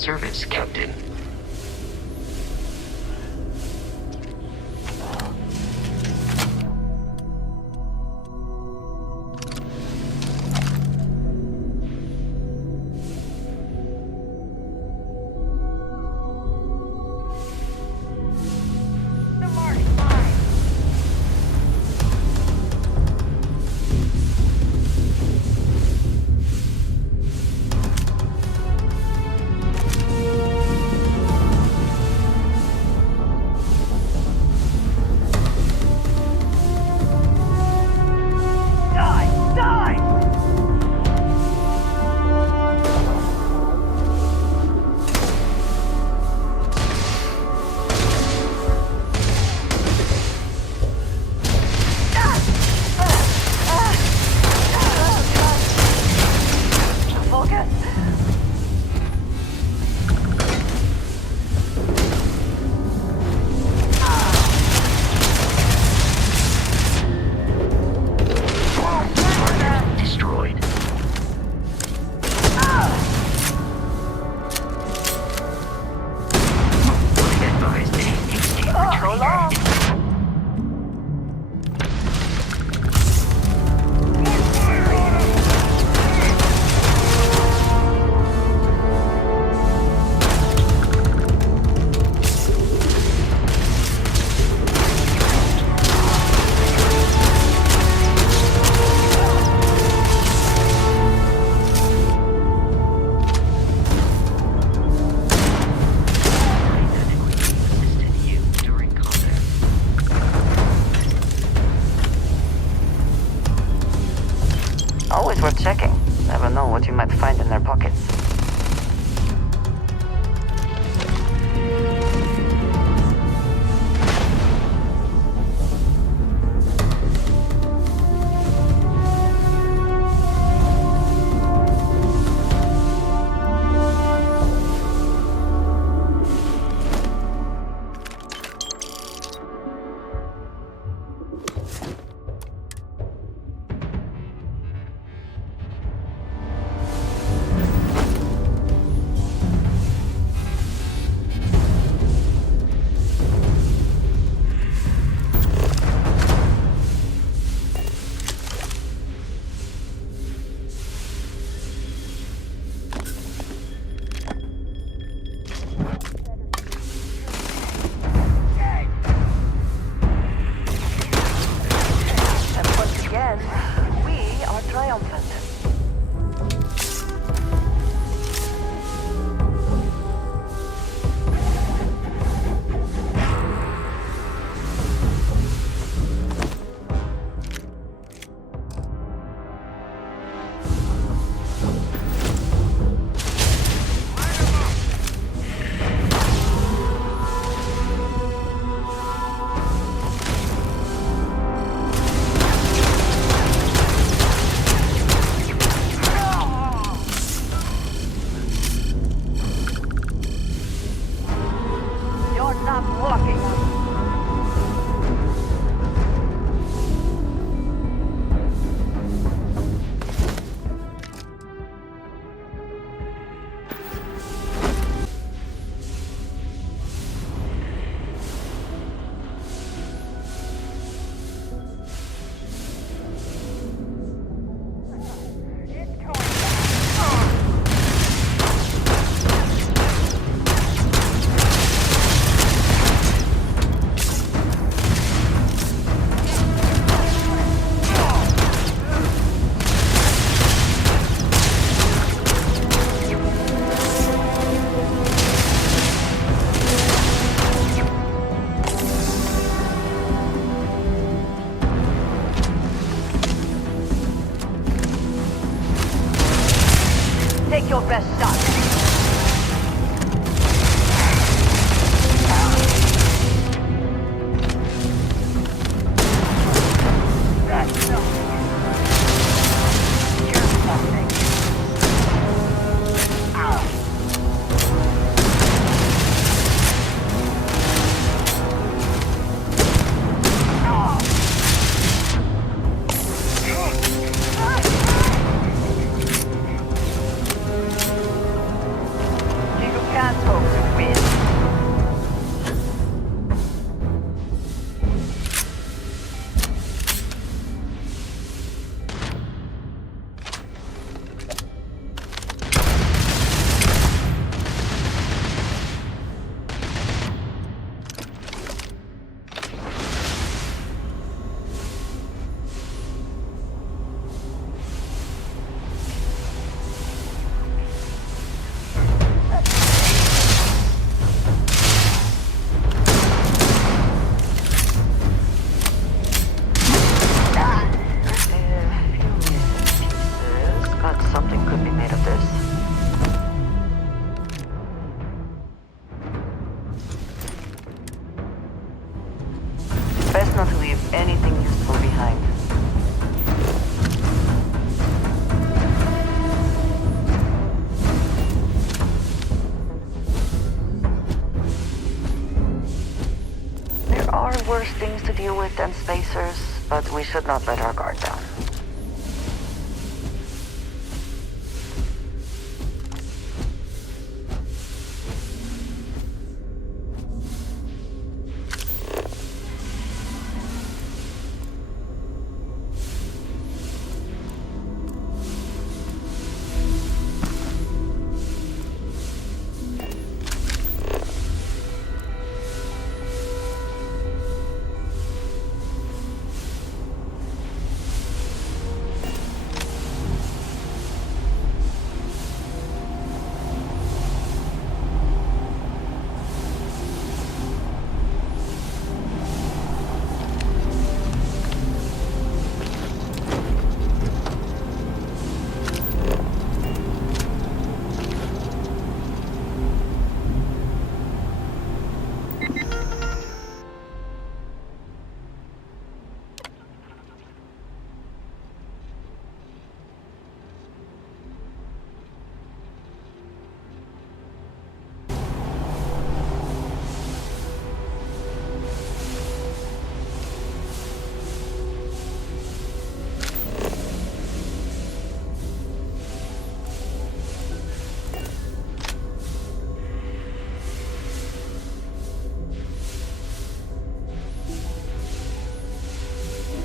service, Captain. Always worth checking. Never know what you might find in their pockets. anything useful behind. There are worse things to deal with than spacers, but we should not let our guard down.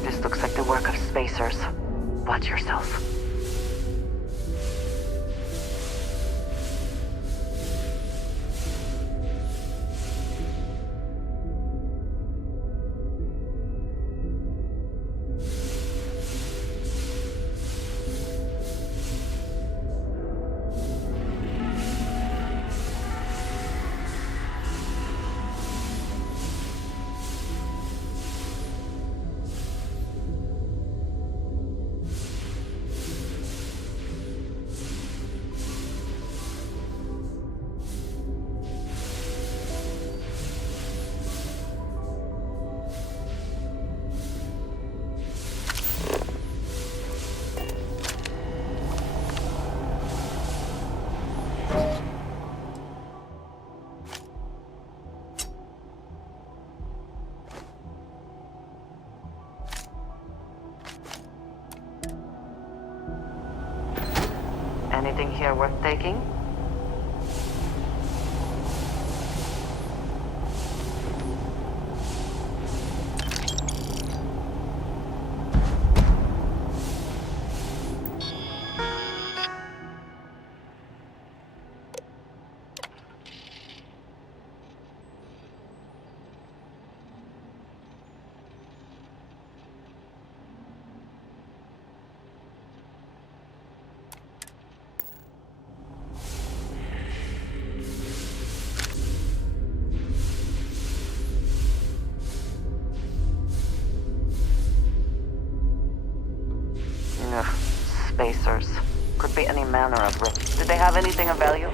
This looks like the work of spacers. Watch yourself. Anything here worth taking? Ugh, spacers. Could be any manner of risk. Did they have anything of value?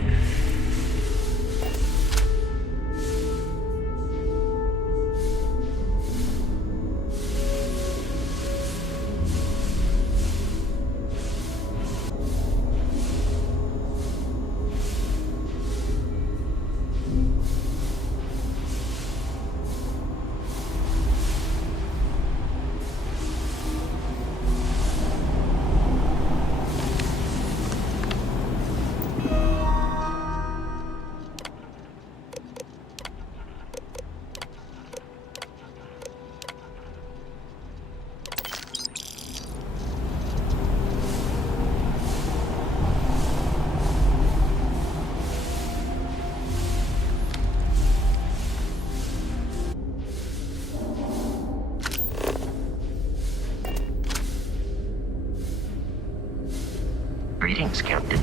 Greetings, Captain.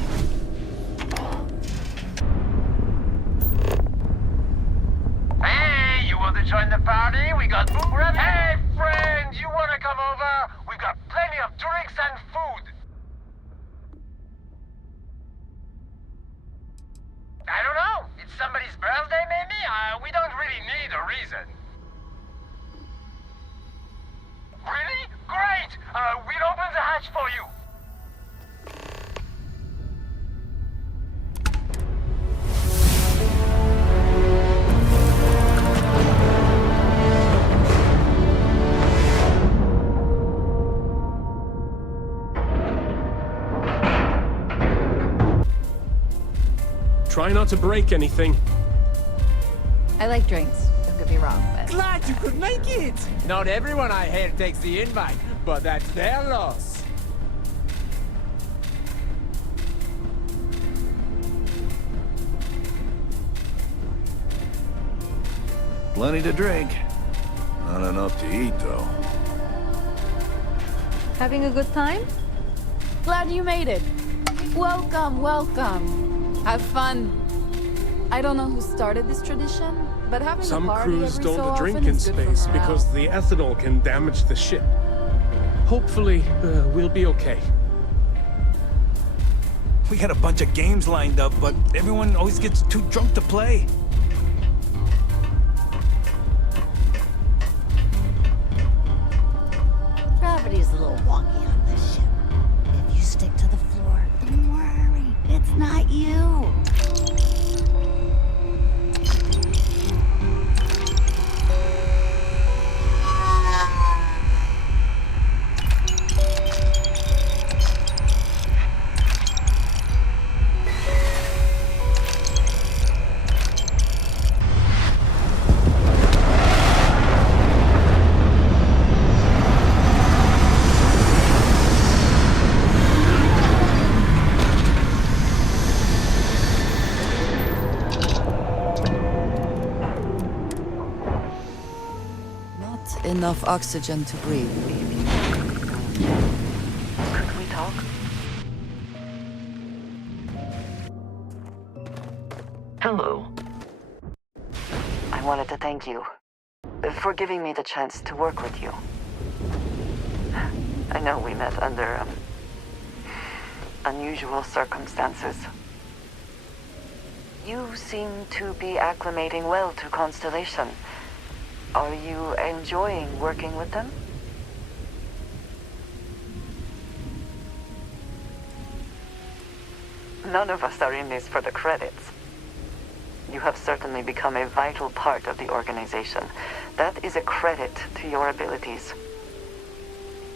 Hey, you want to join the party? We got food ready. Hey, friend, you want to come over? We've got plenty of drinks and food. I don't know. It's somebody's birthday, maybe? We don't really need a reason. match for you. Try not to break anything. I like drinks, don't get me wrong, but... Glad you could make it! Not everyone I hear takes the invite, but that's their loss. Plenty to drink. Not enough to eat, though. Having a good time? Glad you made it. Welcome, welcome. Have fun. I don't know who started this tradition, but having Some a party crews every don't so drink often in is good for space morale. because the ethanol can damage the ship. Hopefully, we'll be okay. We got a bunch of games lined up, but everyone always gets too drunk to play. Gravity's a little wonky on this ship. If you stick to the floor, don't worry. It's not you. Not enough oxygen to breathe. Could we talk? Hello. I wanted to thank you for giving me the chance to work with you. I know we met under unusual circumstances. You seem to be acclimating well to Constellation. Are you enjoying working with them? None of us are in this for the credits. You have certainly become a vital part of the organization. That is a credit to your abilities.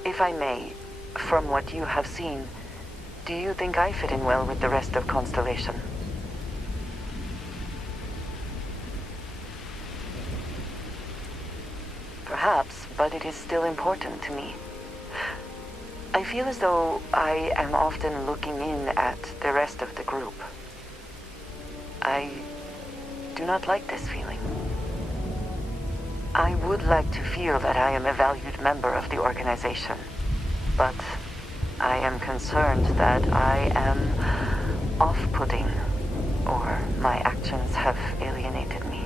If I may, from what you have seen, do you think I fit in well with the rest of Constellation? Perhaps, but it is still important to me. I feel as though I am often looking in at the rest of the group. I do not like this feeling. I would like to feel that I am a valued member of the organization, but I am concerned that I am off-putting, or my actions have alienated me.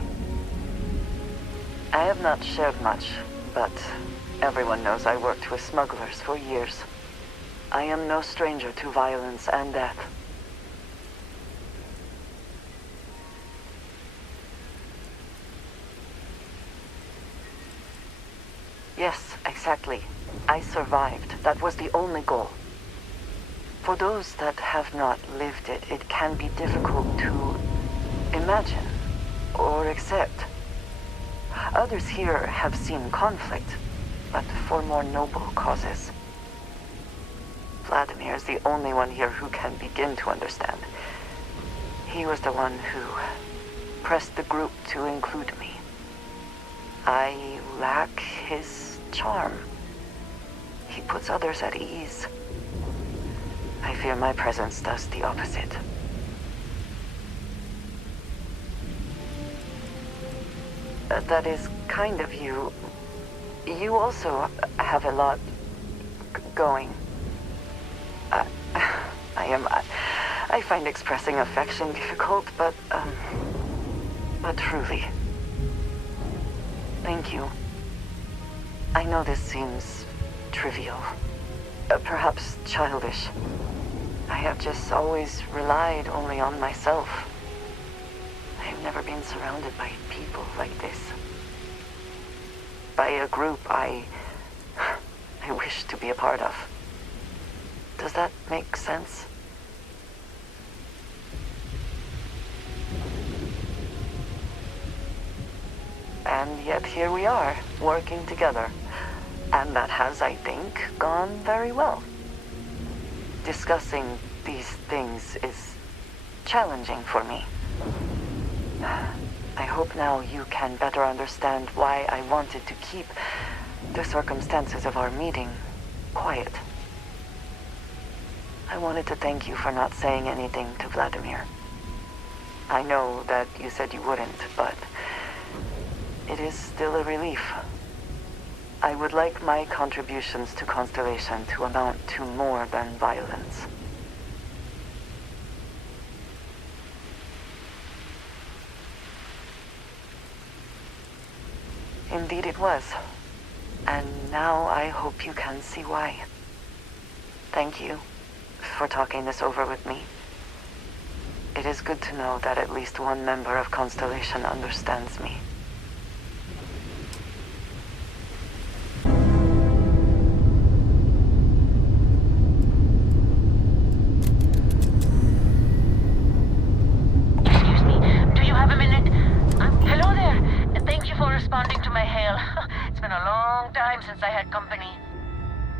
I have not shared much, but everyone knows I worked with smugglers for years. I am no stranger to violence and death. Yes, exactly. I survived. That was the only goal. For those that have not lived it, it can be difficult to imagine or accept. Others here have seen conflict, but for more noble causes. Vladimir is the only one here who can begin to understand. He was the one who pressed the group to include me. I lack his charm. He puts others at ease. I fear my presence does the opposite. That is kind of you. You also have a lot going. I find expressing affection difficult, but truly. Thank you. I know this seems trivial, perhaps childish. I have just always relied only on myself. I have never been surrounded by people like this. By a group I wish to be a part of. Does that make sense? And yet here we are, working together. And that has, I think, gone very well. Discussing these things is challenging for me. I hope now you can better understand why I wanted to keep the circumstances of our meeting quiet. I wanted to thank you for not saying anything to Vladimir. I know that you said you wouldn't, but it is still a relief. I would like my contributions to Constellation to amount to more than violence. Indeed it was. And now I hope you can see why. Thank you for talking this over with me. It is good to know that at least one member of Constellation understands me. Excuse me, do you have a minute? Hello there. Thank you for responding to my hail. It's been a long time since I had company.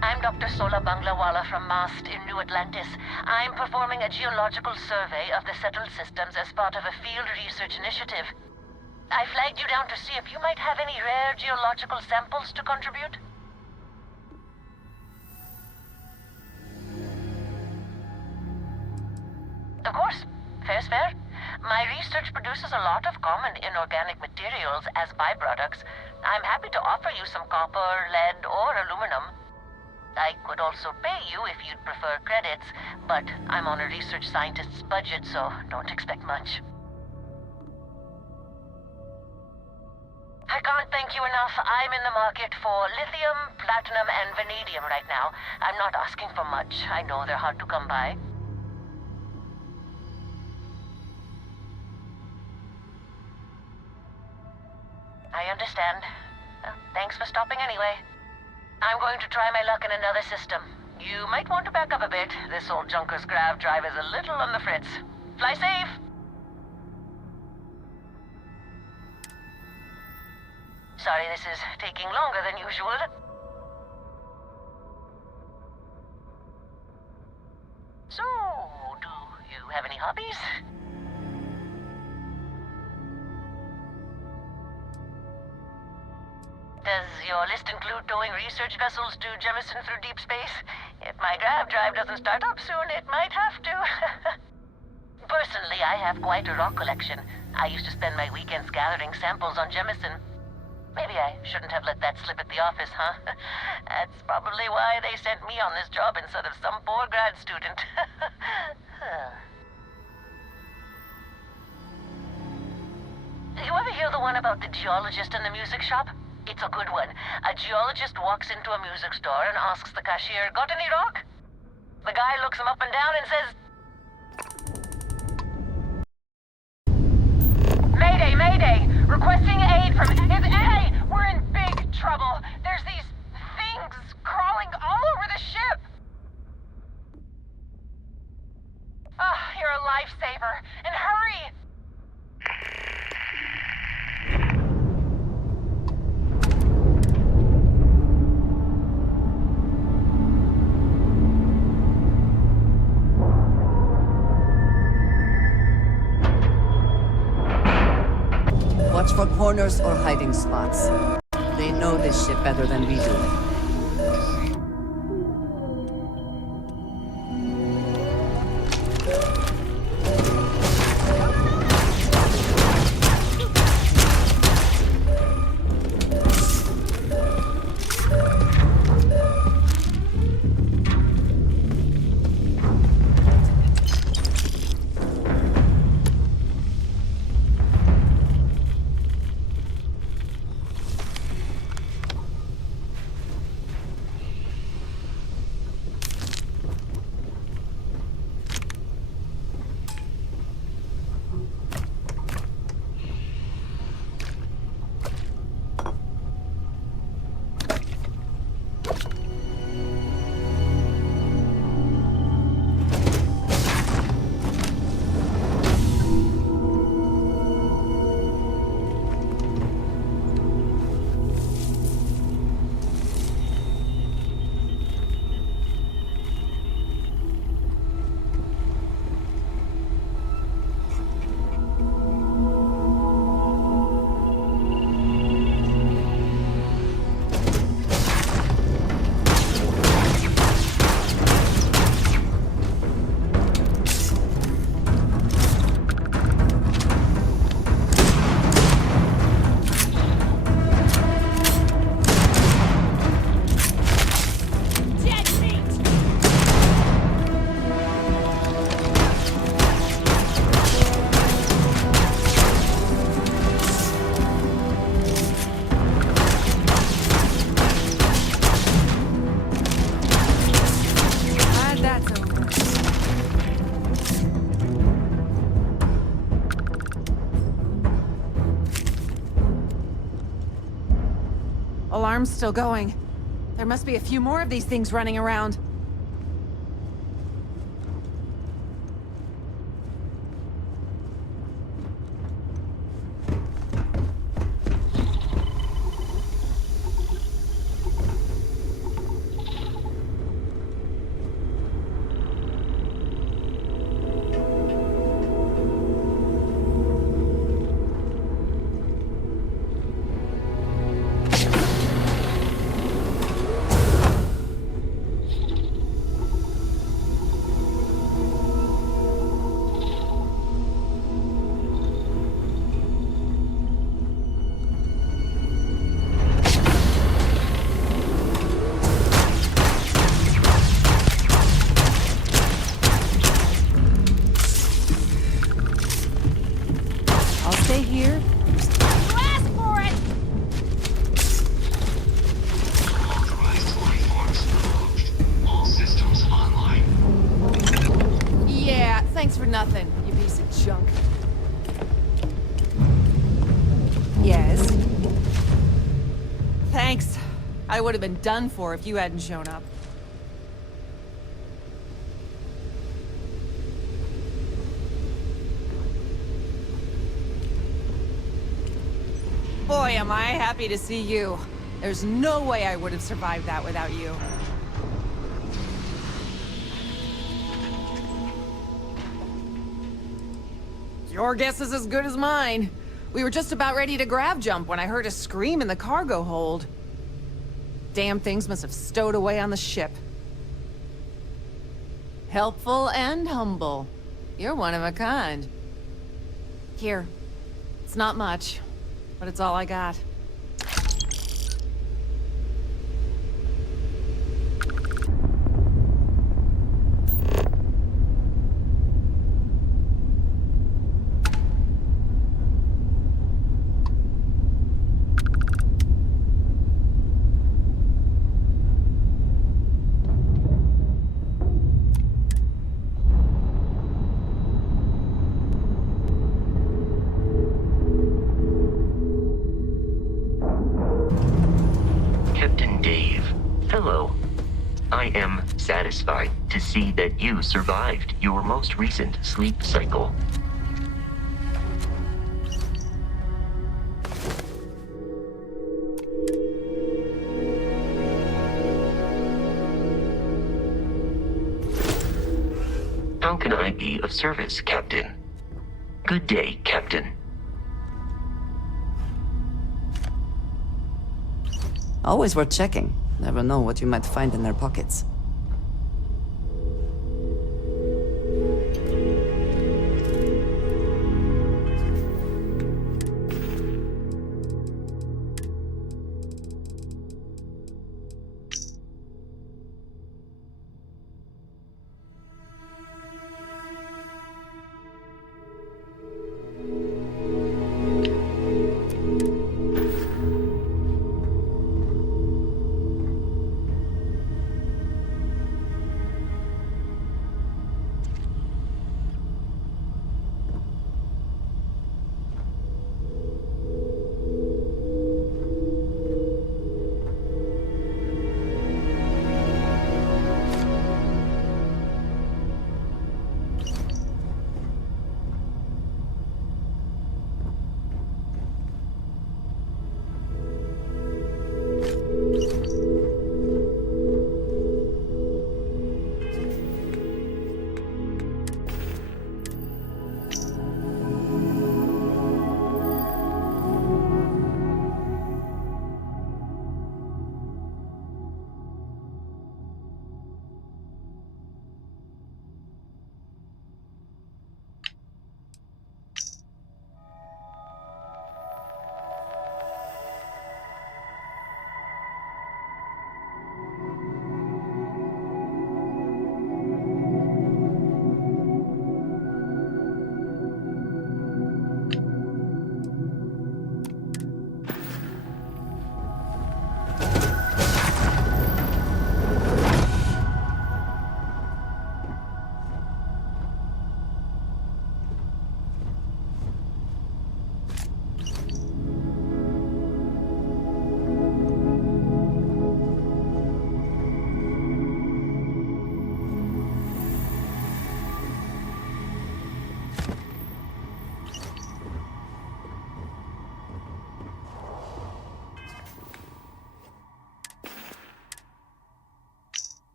I'm Dr. Sola Banglawala from MAST in New Atlantis. I'm performing a geological survey of the settled systems as part of a field research initiative. I flagged you down to see if you might have any rare geological samples to contribute. Of course. Fair's fair. My research produces a lot of common inorganic materials as byproducts. I'm happy to offer you some copper, lead, or aluminum. I could also pay you if you'd prefer credits, but I'm on a research scientist's budget, so don't expect much. I can't thank you enough. I'm in the market for lithium, platinum, and vanadium right now. I'm not asking for much. I know they're hard to come by. I understand. Thanks for stopping anyway. I'm going to try my luck in another system. You might want to back up a bit. This old Junker's grav drive is a little on the fritz. Fly safe! Sorry this is taking longer than usual. So, do you have any hobbies? Does your list include towing research vessels to Jemison through deep space? If my grav drive doesn't start up soon, it might have to. Personally, I have quite a rock collection. I used to spend my weekends gathering samples on Jemison. Maybe I shouldn't have let that slip at the office, huh? That's probably why they sent me on this job instead of some poor grad student. You ever hear the one about the geologist in the music shop? It's a good one. A geologist walks into a music store and asks the cashier, "Got any rock?" The guy looks him up and down and says, "Mayday, mayday! Requesting aid from... Hey! We're in big trouble! There's these things crawling all over the ship!" You're a lifesaver. And hurry! Watch for corners or hiding spots. They know this ship better than we do. alarm's still going. There must be a few more of these things running around. Stay here. You asked for it! Authorized life forms approached. All systems online. Yeah, thanks for nothing, you piece of junk. Yes? Thanks. I would have been done for if you hadn't shown up. Boy, am I happy to see you. There's no way I would have survived that without you. Your guess is as good as mine. We were just about ready to grav jump when I heard a scream in the cargo hold. Damn things must have stowed away on the ship. Helpful and humble. You're one of a kind. Here. It's not much. But it's all I got. Hello. I am satisfied to see that you survived your most recent sleep cycle. How can I be of service, Captain? Good day, Captain. Always worth checking. Never know what you might find in their pockets.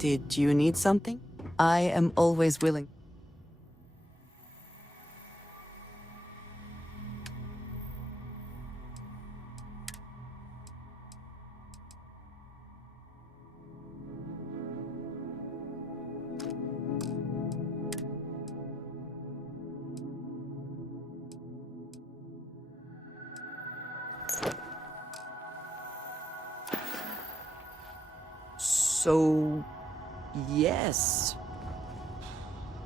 Did you need something? I am always willing. So, yes.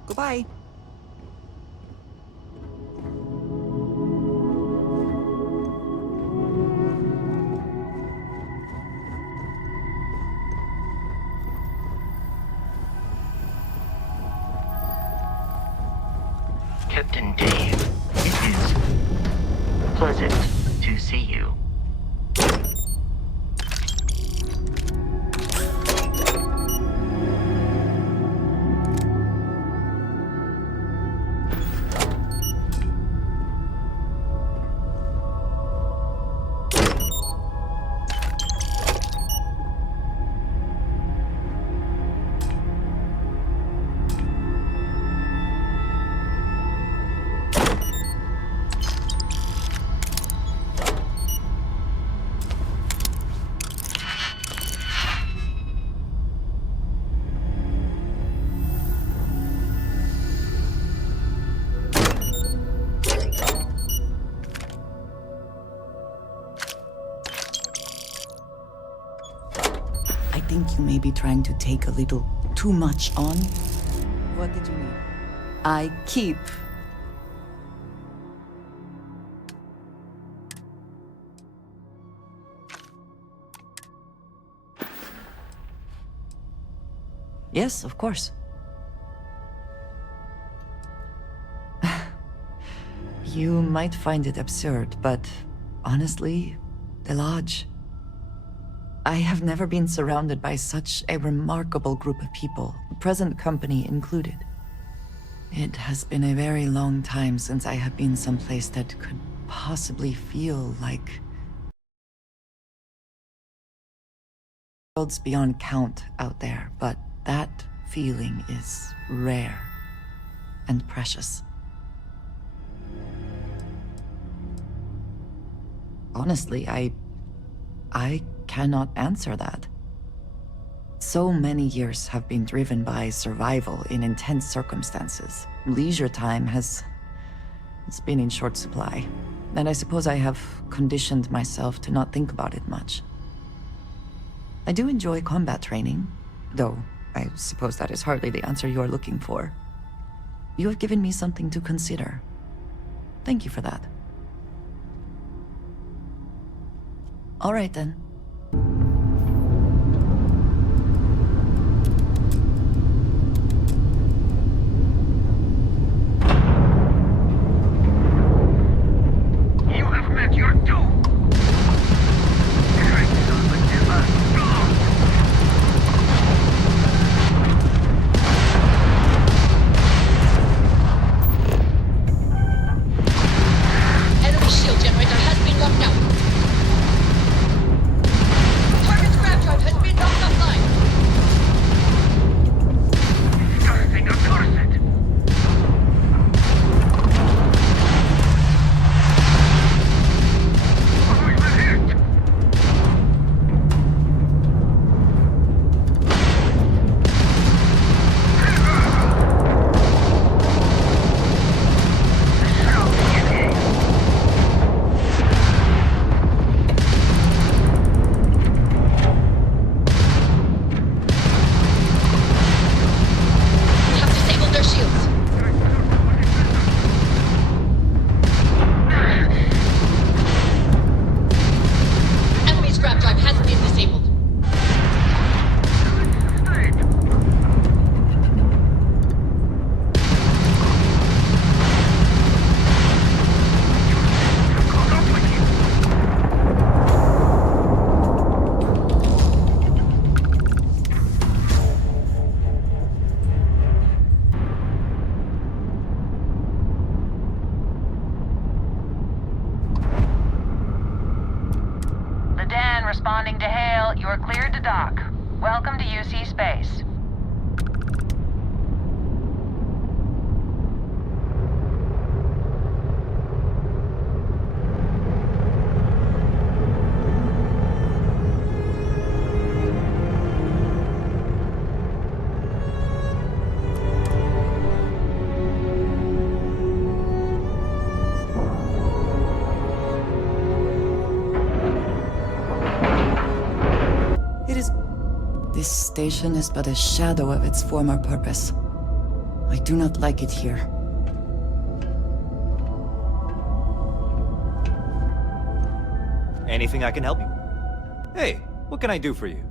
Goodbye. Captain Dave, it is pleasant to see you. I think you may be trying to take a little too much on. What did you need? I keep. Yes, of course. You might find it absurd, but honestly, the Lodge. I have never been surrounded by such a remarkable group of people, present company included. It has been a very long time since I have been someplace that could possibly feel like worlds beyond count out there, but that feeling is rare and precious. Honestly, I cannot answer that. So many years have been driven by survival in intense circumstances. Leisure time it's been in short supply. And I suppose I have conditioned myself to not think about it much. I do enjoy combat training, though I suppose that is hardly the answer you are looking for. You have given me something to consider. Thank you for that. All right then. You have met your doom! Enemy shield generator has been knocked out. Target's grab drive has been knocked offline. Disgusting accursed! I'm hit! We have disabled their shields. Enemy's grab drive has been disabled. Ledan responding to hail. You are cleared to dock. Welcome to UC Space. This station is but a shadow of its former purpose. I do not like it here. Anything I can help you? Hey, what can I do for you?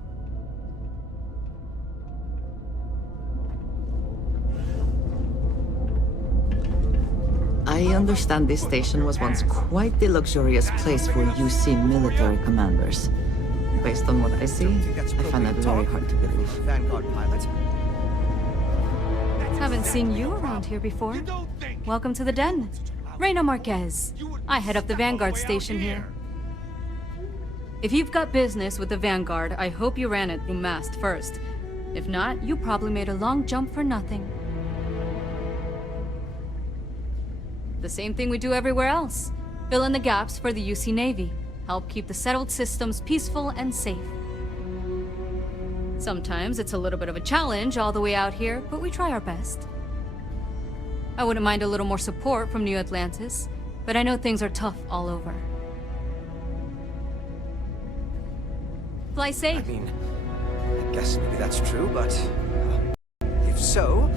I understand this station was once quite the luxurious place for UC military commanders. Based on what I see, I find that very hard to believe. Vanguard pilots. Haven't seen you around here before. Welcome to the den. Reina Marquez. I head up the Vanguard station here. If you've got business with the Vanguard, I hope you ran it through mast first. If not, you probably made a long jump for nothing. The same thing we do everywhere else. Fill in the gaps for the UC Navy. Help keep the settled systems peaceful and safe. Sometimes it's a little bit of a challenge all the way out here, but we try our best. I wouldn't mind a little more support from New Atlantis, but I know things are tough all over. Fly safe. I mean, I guess maybe that's true, but if so,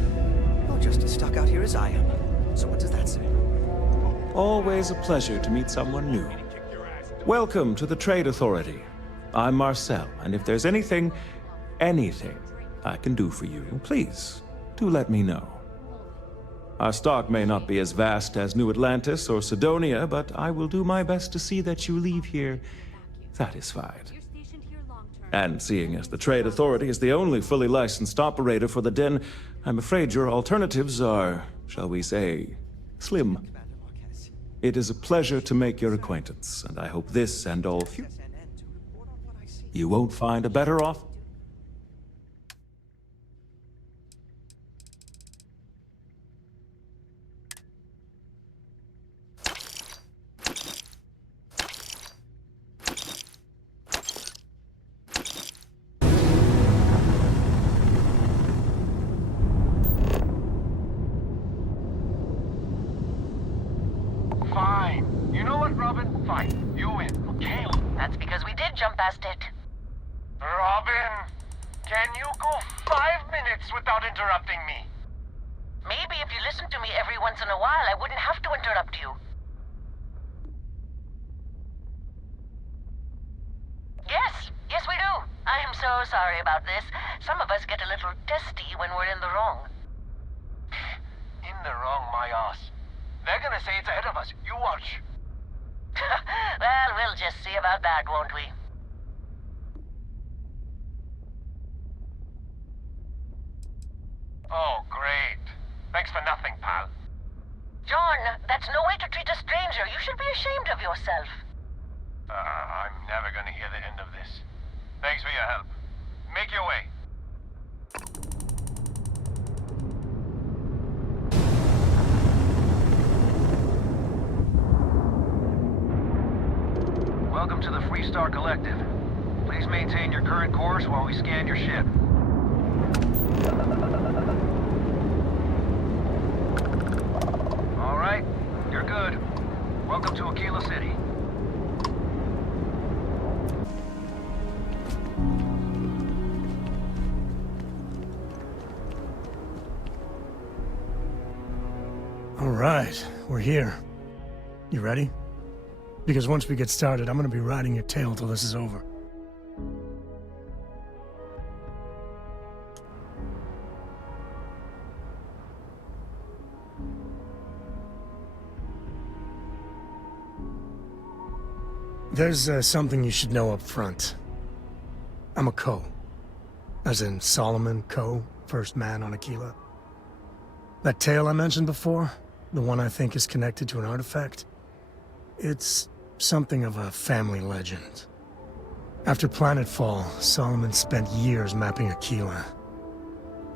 you're just as stuck out here as I am. So what does that say? Always a pleasure to meet someone new. Welcome to the Trade Authority. I'm Marcel, and if there's anything I can do for you, please, do let me know. Our stock may not be as vast as New Atlantis or Sidonia, but I will do my best to see that you leave here satisfied. And seeing as the Trade Authority is the only fully licensed operator for the Den, I'm afraid your alternatives are, shall we say, slim. It is a pleasure to make your acquaintance, and I hope this and all future. You won't find a better offer. Fine. You know what, Robin? Fine. You win. Okay. That's because we did jump past it. Robin, can you go 5 minutes without interrupting me? Maybe if you listened to me every once in a while, I wouldn't have to interrupt you. Yes, we do. I am so sorry about this. Some of us get a little testy when we're in the wrong. In the wrong, my ass. They're gonna say it's ahead of us. You watch. Well, we'll just see about that, won't we? Oh, great. Thanks for nothing, pal. John, that's no way to treat a stranger. You should be ashamed of yourself. I'm never gonna hear the end of this. Thanks for your help. Make your way. Welcome to the Freestar Collective. Please maintain your current course while we scan your ship. All right, you're good. Welcome to Aquila City. All right, we're here. You ready? Because once we get started, I'm gonna be riding your tail till this is over. There's something you should know up front. I'm a Co. As in Solomon Co., first man on Aquila. That tale I mentioned before, the one I think is connected to an artifact, it's something of a family legend. After Planetfall, Solomon spent years mapping Aquila,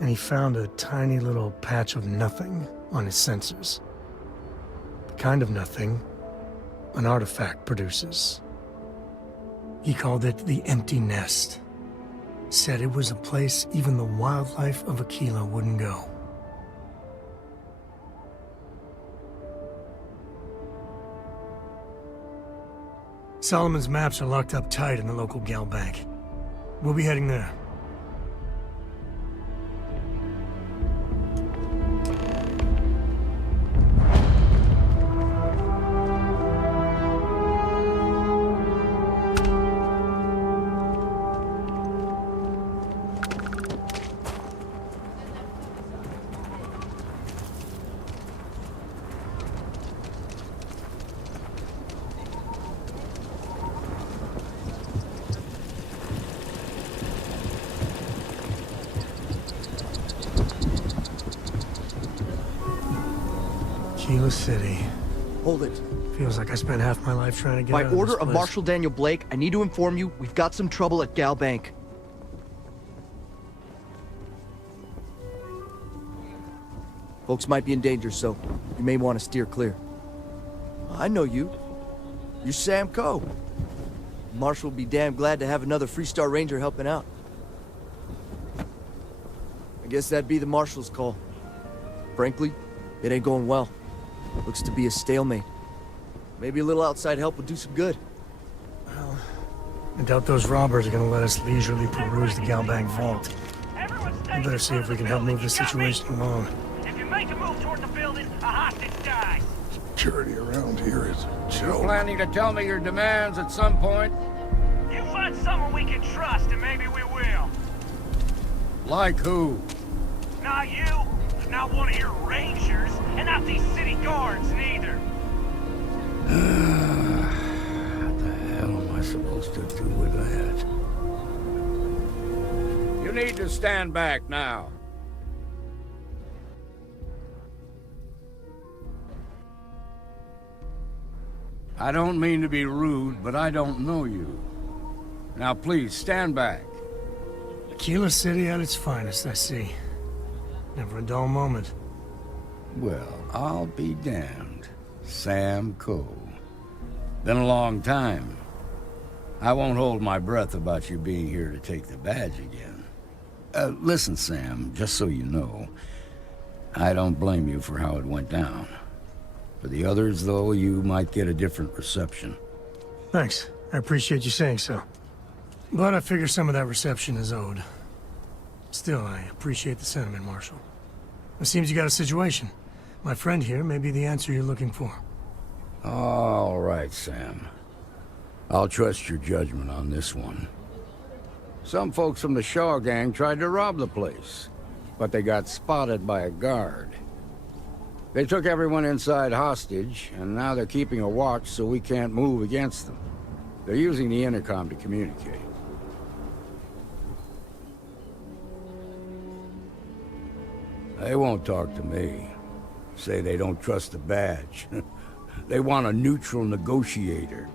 and he found a tiny little patch of nothing on his sensors. The kind of nothing an artifact produces. He called it the Empty Nest. Said it was a place even the wildlife of Aquila wouldn't go. Solomon's maps are locked up tight in the local gal bank. We'll be heading there. Tequila City. Hold it. Feels like I spent half my life trying to get By out of this order of place. Marshal Daniel Blake, I need to inform you we've got some trouble at Gal Bank. Folks might be in danger, so you may want to steer clear. I know you. You're Sam Coe. Marshal will be damn glad to have another Freestar Ranger helping out. I guess that'd be the Marshal's call. Frankly, it ain't going well. Looks to be a stalemate. Maybe a little outside help would do some good. Well, I doubt those robbers are gonna let us leisurely peruse the Galbank vault. We better see if we can help move this situation along. If you make a move toward the building, a hostage dies. Security around here is a joke. Planning to tell me your demands at some point? You find someone we can trust, and maybe we will. Like who? Not you, not one of your rangers, and not these city guards, neither. What the hell am I supposed to do with that? You need to stand back now. I don't mean to be rude, but I don't know you. Now please, stand back. Tequila City at its finest, I see. Never a dull moment. Well, I'll be damned. Sam Coe. Been a long time. I won't hold my breath about you being here to take the badge again. Listen, Sam, just so you know, I don't blame you for how it went down. For the others, though, you might get a different reception. Thanks. I appreciate you saying so. But I figure some of that reception is owed. Still, I appreciate the sentiment, Marshal. It seems you got a situation. My friend here may be the answer you're looking for. All right, Sam. I'll trust your judgment on this one. Some folks from the Shaw gang tried to rob the place, but they got spotted by a guard. They took everyone inside hostage, and now they're keeping a watch so we can't move against them. They're using the intercom to communicate. They won't talk to me. Say they don't trust the badge. They want a neutral negotiator.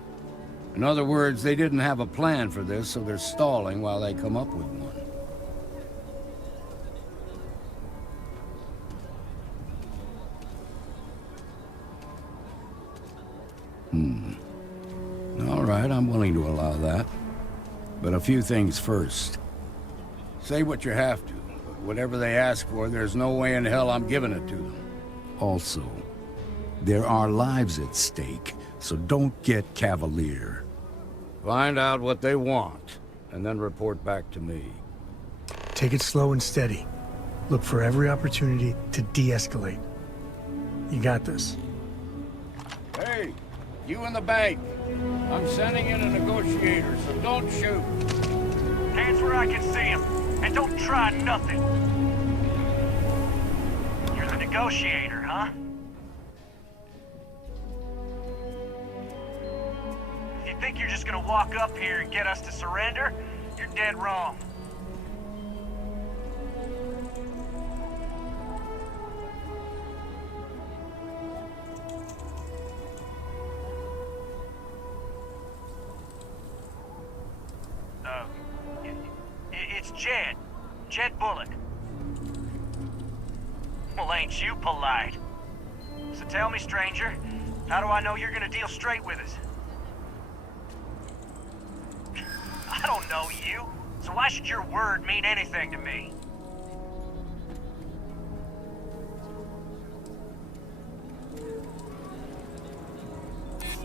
In other words, they didn't have a plan for this, so they're stalling while they come up with one. All right, I'm willing to allow that. But a few things first. Say what you have to, but whatever they ask for, there's no way in hell I'm giving it to them. Also, there are lives at stake, so don't get cavalier. Find out what they want, and then report back to me. Take it slow and steady. Look for every opportunity to de-escalate. You got this. Hey, you in the bank. I'm sending in a negotiator, so don't shoot. Hands where I can see him, and don't try nothing. You're the negotiator, huh? If you think you're just gonna walk up here and get us to surrender, you're dead wrong. It's Jed. Jed Bullock. Well, ain't you polite? So tell me, stranger, how do I know you're gonna deal straight with us? I don't know you, so why should your word mean anything to me?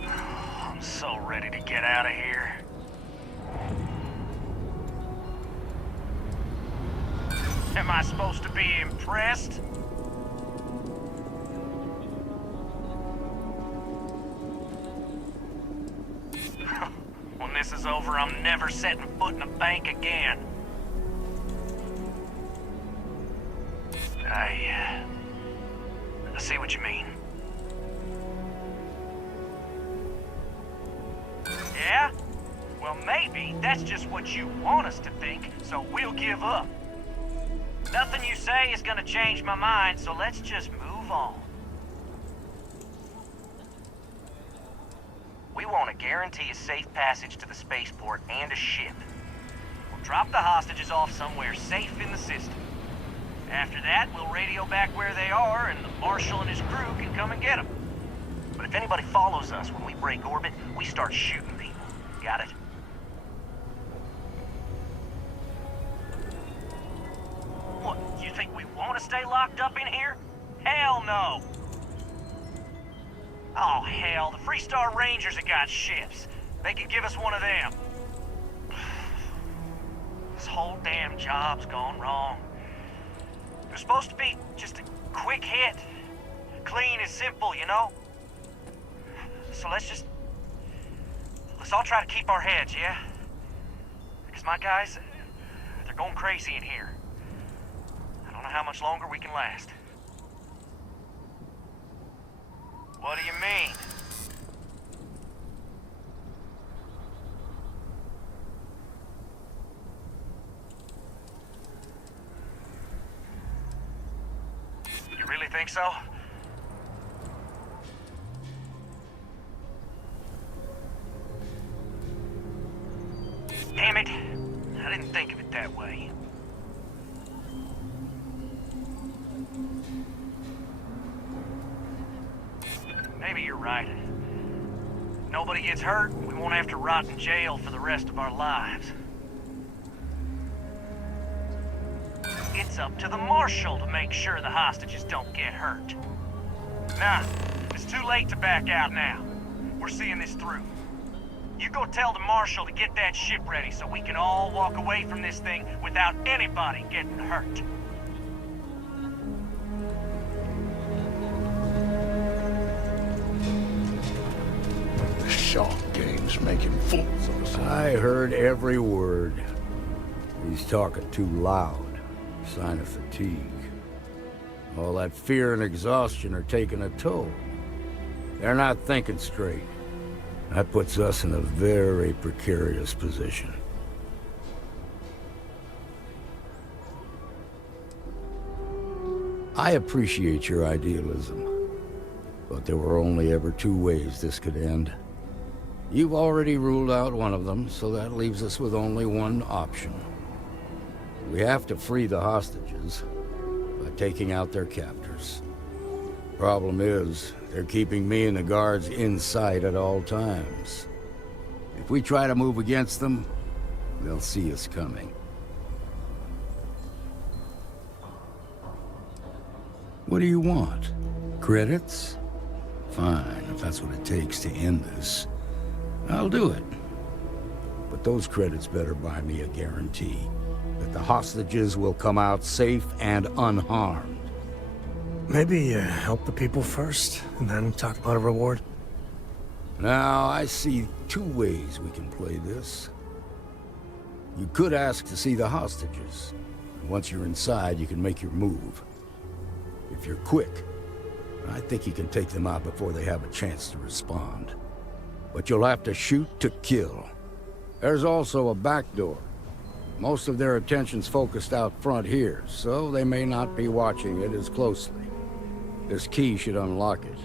I'm so ready to get out of here. Am I supposed to be impressed? When this is over, I'm never setting foot in a bank again. I see what you mean. Yeah? Well, maybe that's just what you want us to think, so we'll give up. Nothing you say is gonna change my mind, so let's just move on. guarantee a safe passage to the spaceport and a ship. We'll drop the hostages off somewhere safe in the system. After that, we'll radio back where they are, and the Marshal and his crew can come and get them. But if anybody follows us when we break orbit, we start shooting people. Got it? What, you think we want to stay locked up in here? Hell no! Oh, hell, the Freestar Rangers have got ships. They could give us one of them. This whole damn job's gone wrong. It was supposed to be just a quick hit. Clean and simple, you know? So let's all try to keep our heads, yeah? Because my guys, they're going crazy in here. I don't know how much longer we can last. What do you mean? You really think so? Damn it! I didn't think of it that way. Maybe you're right. Nobody gets hurt, we won't have to rot in jail for the rest of our lives. It's up to the Marshal to make sure the hostages don't get hurt. Nah, it's too late to back out now. We're seeing this through. You go tell the Marshal to get that ship ready so we can all walk away from this thing without anybody getting hurt. Shark game's making fools of us. I heard every word. He's talking too loud. Sign of fatigue. All that fear and exhaustion are taking a toll. They're not thinking straight. That puts us in a very precarious position. I appreciate your idealism, but there were only ever two ways this could end. You've already ruled out one of them, so that leaves us with only one option. We have to free the hostages by taking out their captors. Problem is, they're keeping me and the guards in sight at all times. If we try to move against them, they'll see us coming. What do you want? Credits? Fine, if that's what it takes to end this. I'll do it. But those credits better buy me a guarantee that the hostages will come out safe and unharmed. Maybe help the people first, and then talk about a reward? Now, I see two ways we can play this. You could ask to see the hostages. Once you're inside, you can make your move. If you're quick, I think you can take them out before they have a chance to respond. But you'll have to shoot to kill. There's also a back door. Most of their attention's focused out front here, so they may not be watching it as closely. This key should unlock it.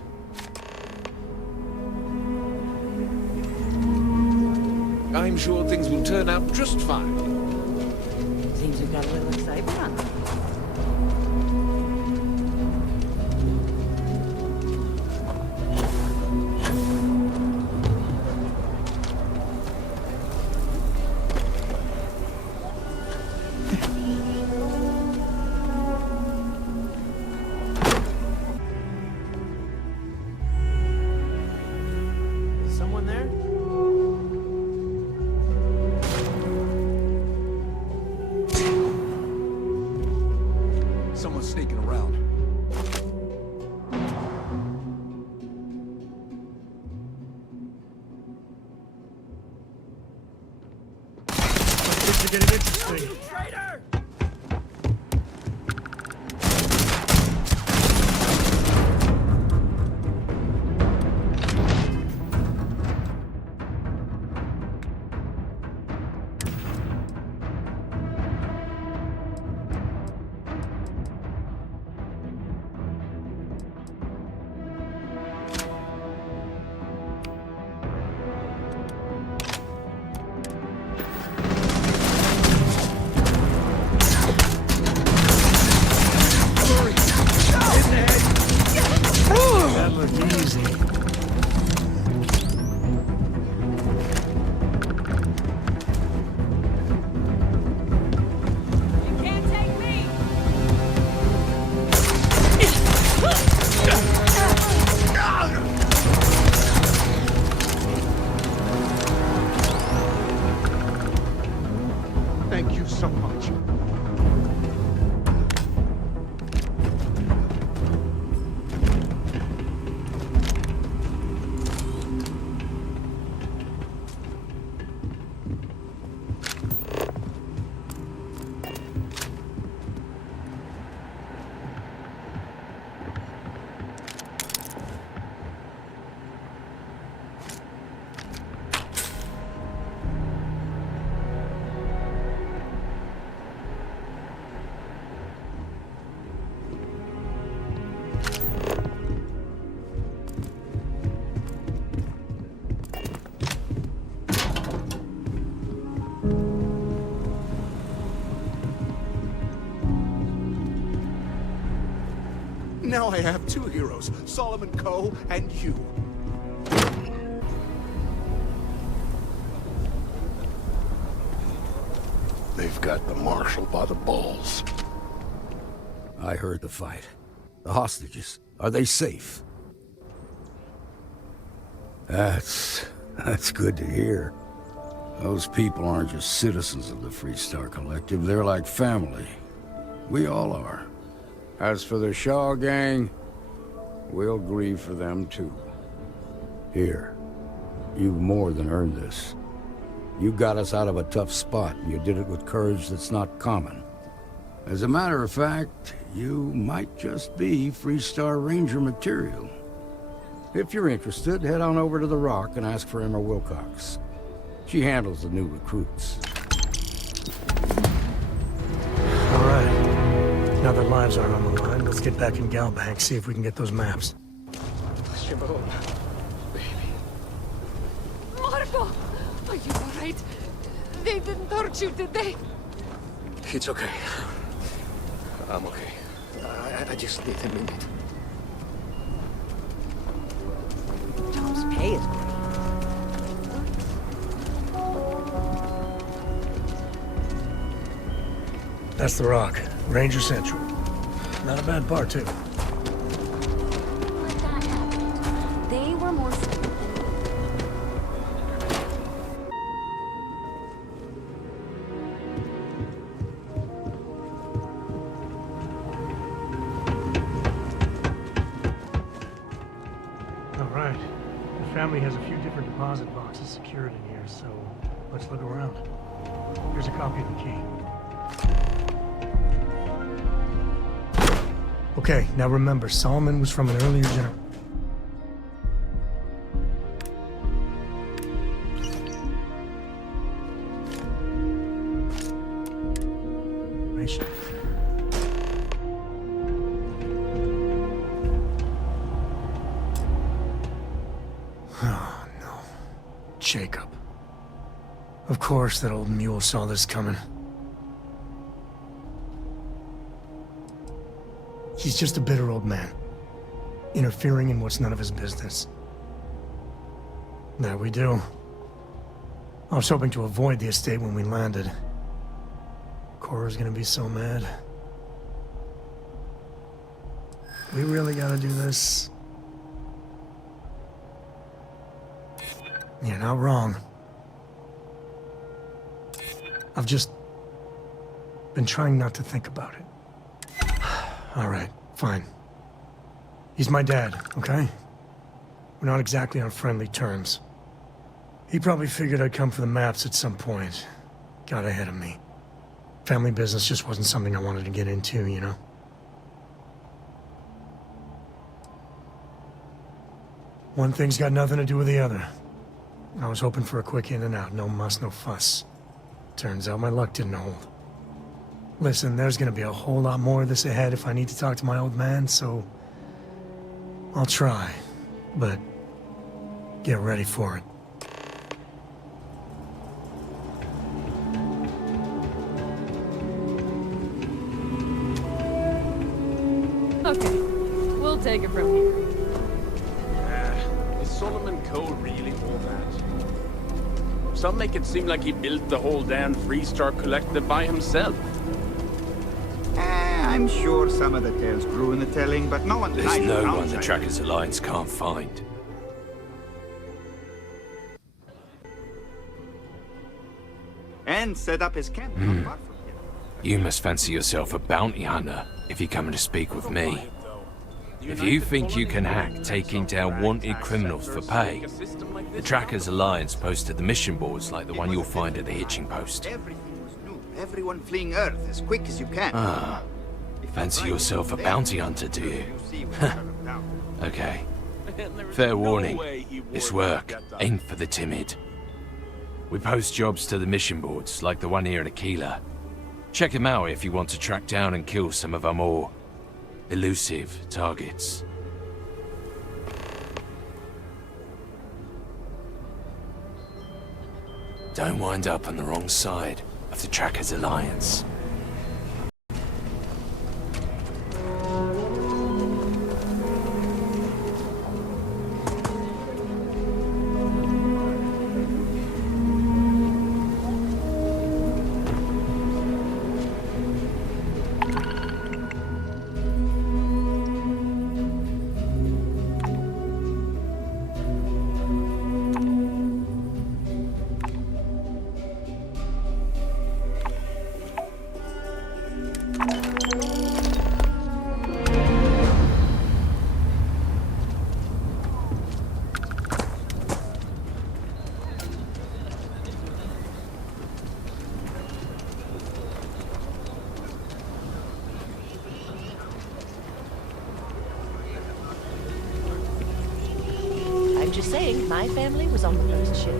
I'm sure things will turn out just fine. Seems we've got a little excitement on them. Someone there? Someone's sneaking around. Things are getting interesting. Traitor! so much. Now I have two heroes, Solomon Coe and you. They've got the marshal by the balls. I heard the fight. The hostages, are they safe? That's good to hear. Those people aren't just citizens of the Freestar Collective, they're like family. We all are. As for the Shaw gang, we'll grieve for them too. Here, you've more than earned this. You got us out of a tough spot, and you did it with courage that's not common. As a matter of fact, you might just be Freestar Ranger material. If you're interested, head on over to the Rock and ask for Emma Wilcox. She handles the new recruits. All right. Now that lives aren't on the line, let's get back in Galbank, see if we can get those maps. Siobhan, baby. Marco! Are you alright? They didn't hurt you, did they? It's okay. I'm okay. I just need a minute. Tom's pay is great. That's the Rock. Ranger Central. Not a bad bar, too. They were more... All right. The family has a few different deposit boxes secured in here, so let's look around. Here's a copy of the key. Okay, now remember, Solomon was from an earlier generation. Oh, no. Jacob. Of course that old mule saw this coming. He's just a bitter old man, interfering in what's none of his business. There we do. I was hoping to avoid the estate when we landed. Cora's gonna be so mad. We really gotta do this? You're not wrong. I've just been trying not to think about it. All right, fine. He's my dad, okay? We're not exactly on friendly terms. He probably figured I'd come for the maps at some point. Got ahead of me. Family business just wasn't something I wanted to get into, you know? One thing's got nothing to do with the other. I was hoping for a quick in and out, no muss, no fuss. Turns out my luck didn't hold. Listen, there's gonna be a whole lot more of this ahead if I need to talk to my old man, so... I'll try, but... get ready for it. Okay, we'll take it from here. Is Solomon Coe really all that? Some make it seem like he built the whole damn Freestar Collective by himself. I'm sure some of the tales grew in the telling, but no one... There's no one the Trackers Alliance can't find. And set up his camp not far from here. You must fancy yourself a bounty hunter if you're coming to speak with me. If you think you can hack taking down wanted criminals for pay, the Trackers Alliance posted the mission boards like the one you'll find at the hitching post. Everyone fleeing Earth as quick as you can. Ah, fancy yourself a bounty hunter, do you? Okay. Fair warning, this work ain't for the timid. We post jobs to the mission boards like the one here in Aquila. Check them out if you want to track down and kill some of our more elusive targets. Don't wind up on the wrong side of the Trackers Alliance. I'm just saying, my family was on the first ship.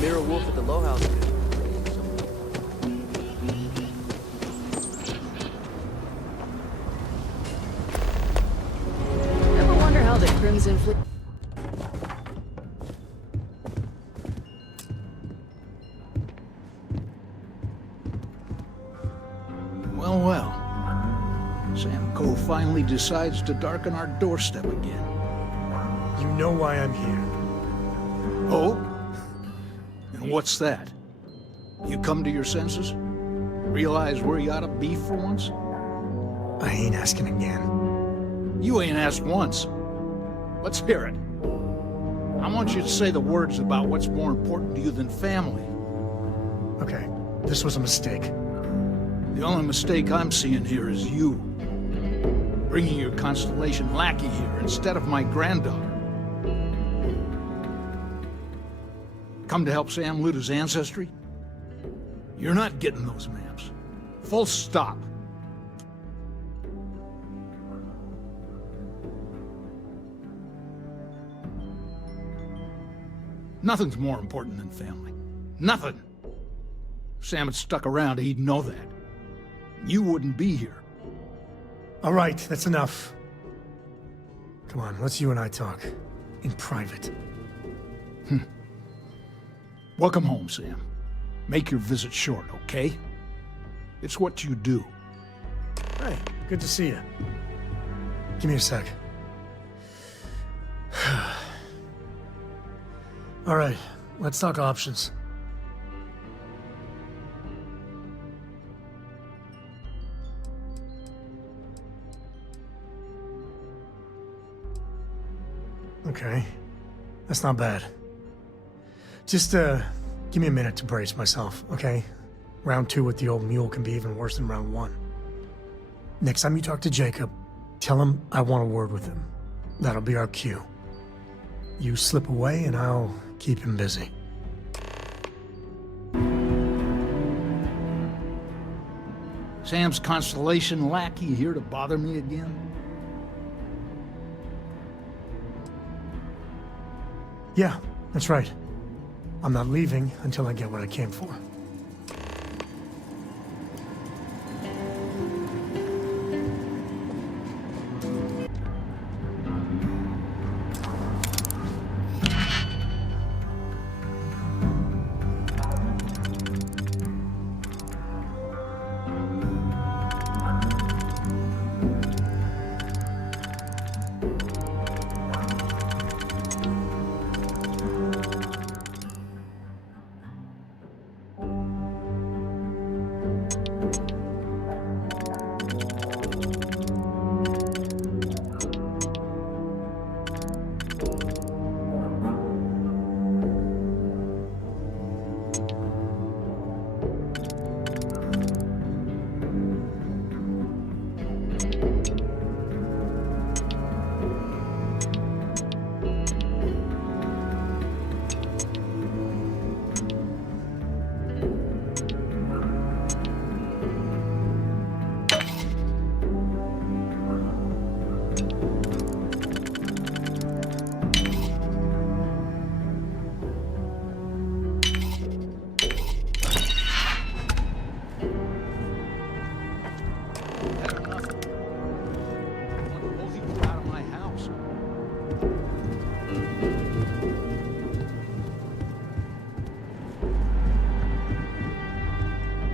Mirror Wolf at the Low House. Ever wonder how the Crimson Fleet... Well, well. Sam Coe finally decides to darken our doorstep again. You know why I'm here. Oh? And what's that? You come to your senses? Realize where you ought to be for once? I ain't asking again. You ain't asked once. Let's hear it. I want you to say the words about what's more important to you than family. Okay, this was a mistake. The only mistake I'm seeing here is you. Bringing your Constellation lackey here instead of my granddaughter. Come to help Sam loot his ancestry? You're not getting those maps. Full stop. Nothing's more important than family. Nothing. If Sam had stuck around, he'd know that. You wouldn't be here. All right, that's enough. Come on, let's you and I talk. In private. Welcome home, Sam. Make your visit short, okay? It's what you do. Hey, good to see you. Give me a sec. All right, let's talk options. Okay, that's not bad. Just, give me a minute to brace myself, okay? Round 2 with the old mule can be even worse than round 1. Next time you talk to Jacob, tell him I want a word with him. That'll be our cue. You slip away and I'll keep him busy. Sam's Constellation lackey here to bother me again? Yeah, that's right. I'm not leaving until I get what I came for.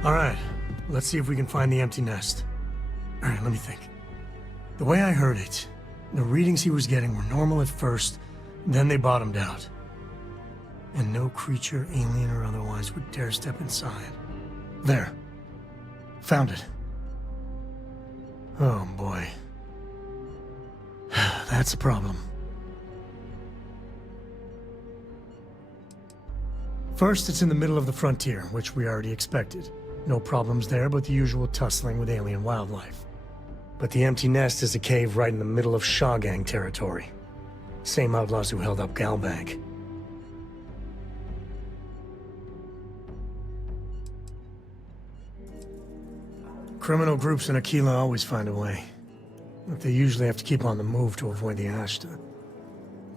All right, let's see if we can find the empty nest. All right, let me think. The way I heard it, the readings he was getting were normal at first, then they bottomed out. And no creature, alien or otherwise, would dare step inside. There. Found it. Oh boy. That's a problem. First, it's in the middle of the frontier, which we already expected. No problems there, but the usual tussling with alien wildlife. But the empty nest is a cave right in the middle of Shaw Gang territory. Same outlaws who held up Galbank. Criminal groups in Aquila always find a way. But they usually have to keep on the move to avoid the Ashta.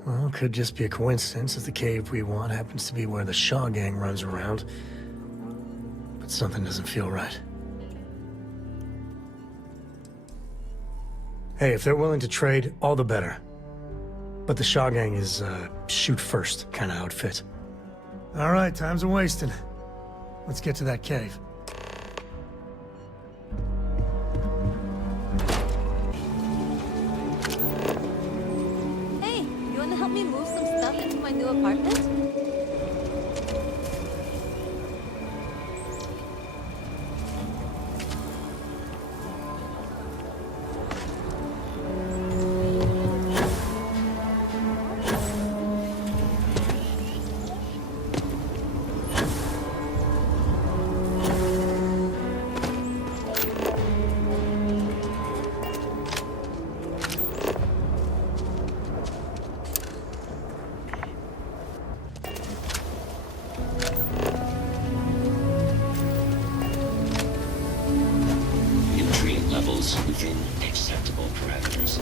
Well, it could just be a coincidence that the cave we want happens to be where the Shaw Gang runs around. But something doesn't feel right. Hey, if they're willing to trade, all the better. But the Shaw Gang is, shoot first kind of outfit. All right, time's a-wasting. Let's get to that cave. Hey, you wanna help me move some stuff into my new apartment? Within acceptable parameters.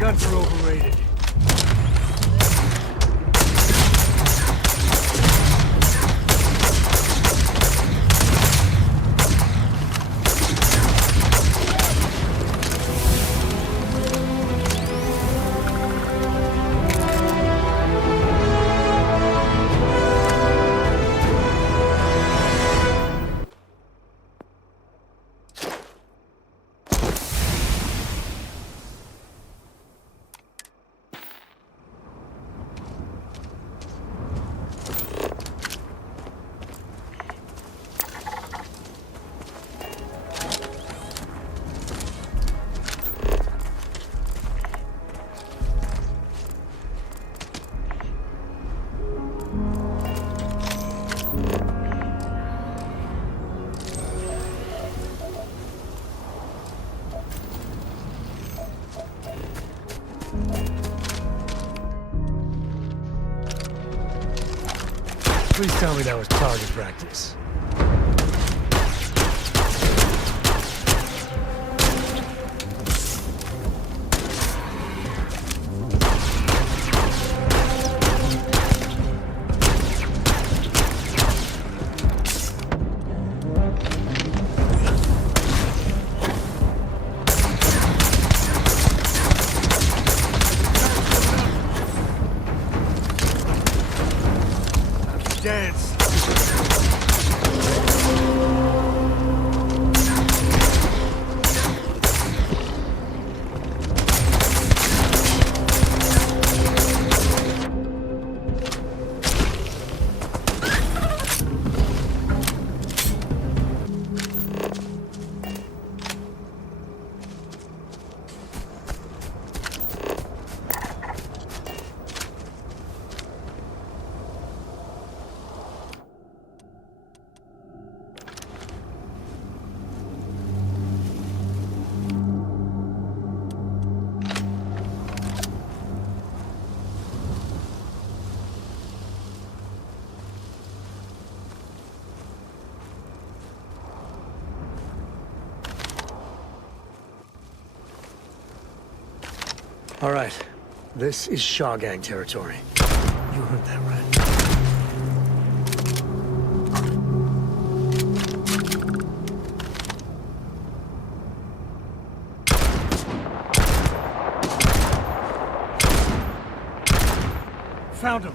Guns are overrated. Please tell me that was target practice. Dance. All right. This is Shaw Gang territory. You heard that right. Found him.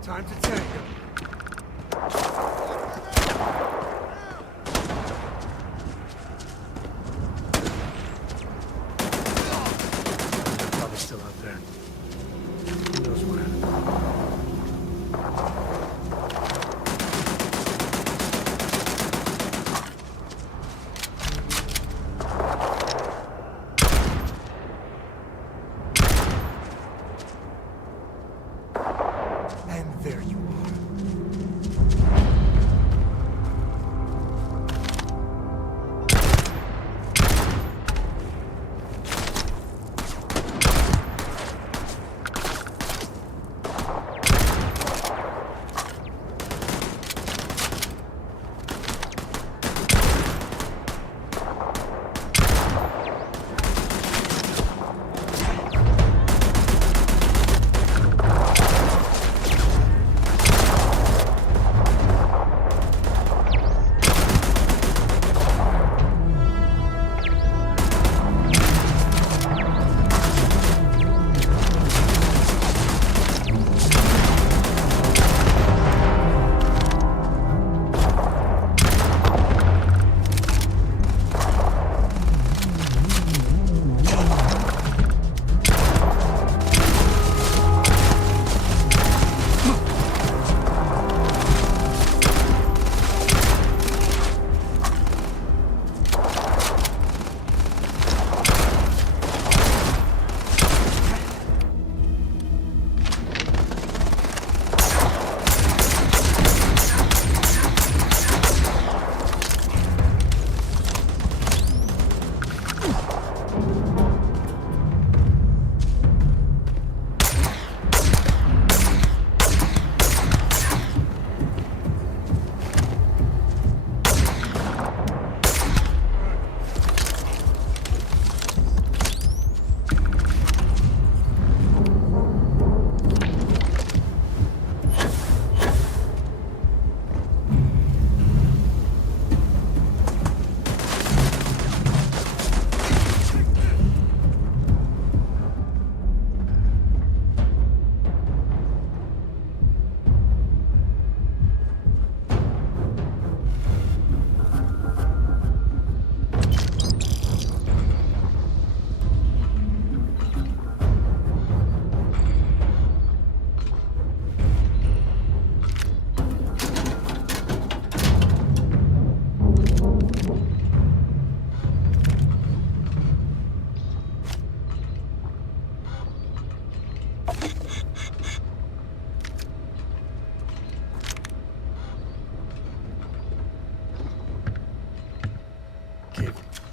Time to tango. They're probably still out there. Who knows what happened? And there you are.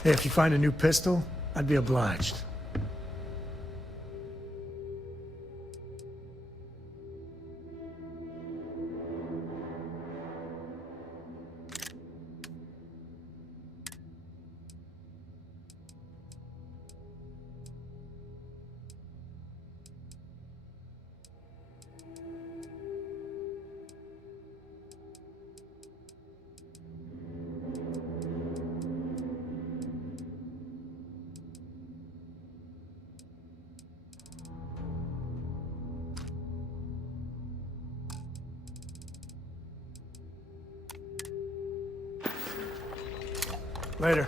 Hey, if you find a new pistol, I'd be obliged. Later.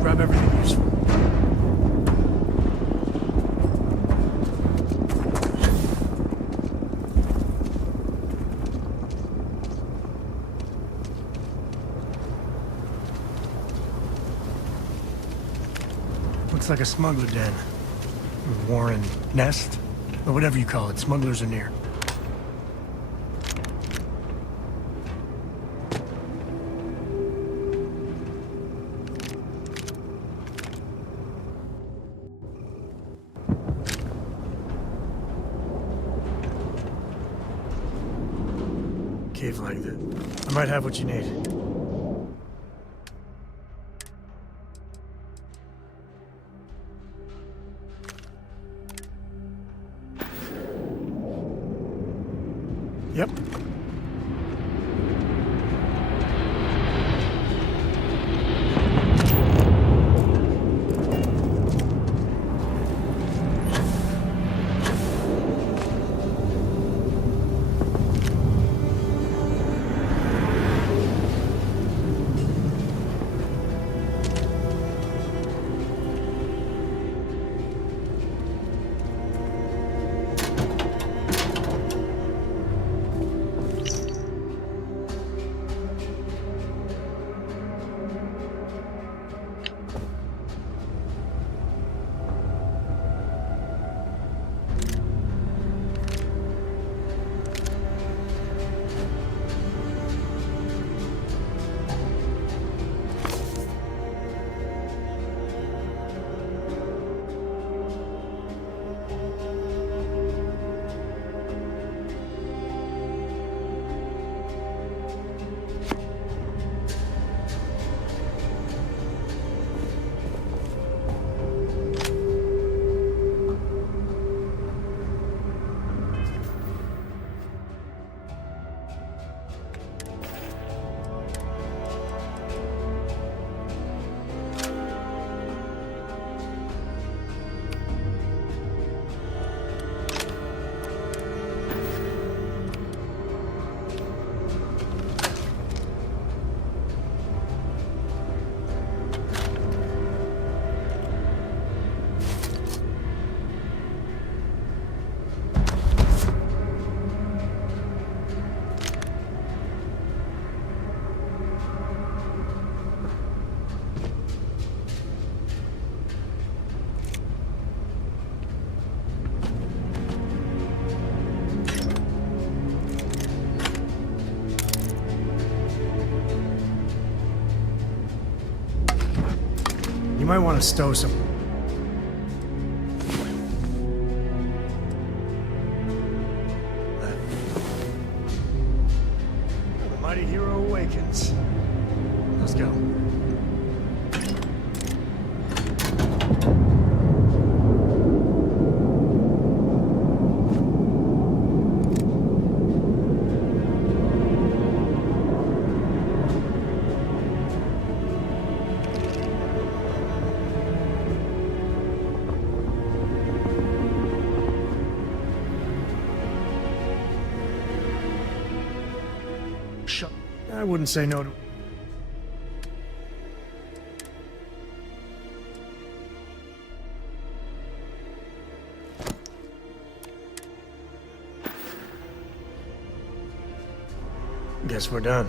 Grab everything useful. Looks like a smuggler den. Warren nest? Or whatever you call it. Smugglers are near. Cave like that. I might have what you need. Yep. You might want to stow some. The mighty hero awakens. Let's go. I wouldn't say no to... Guess we're done.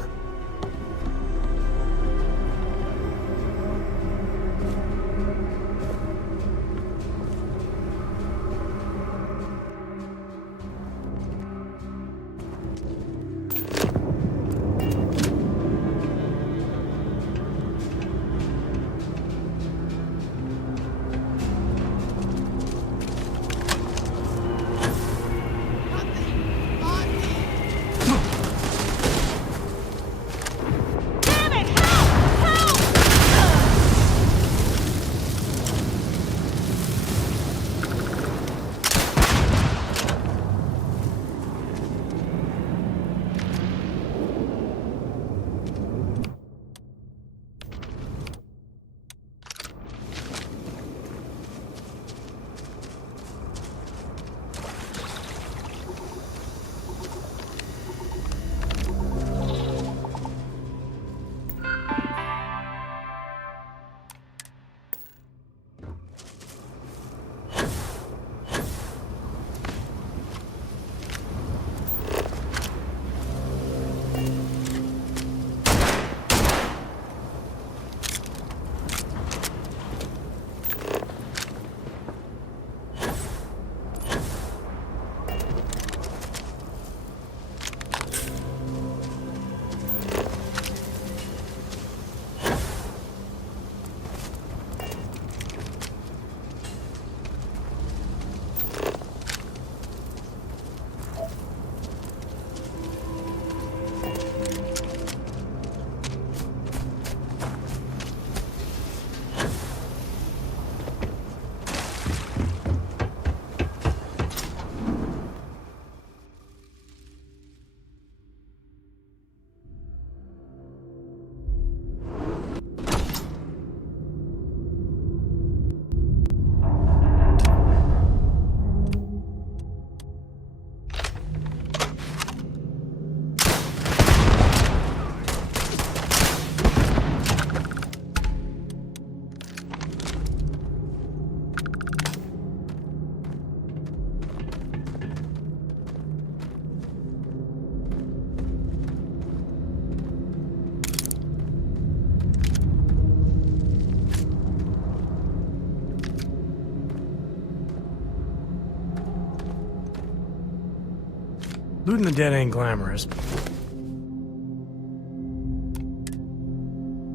Looting the dead ain't glamorous.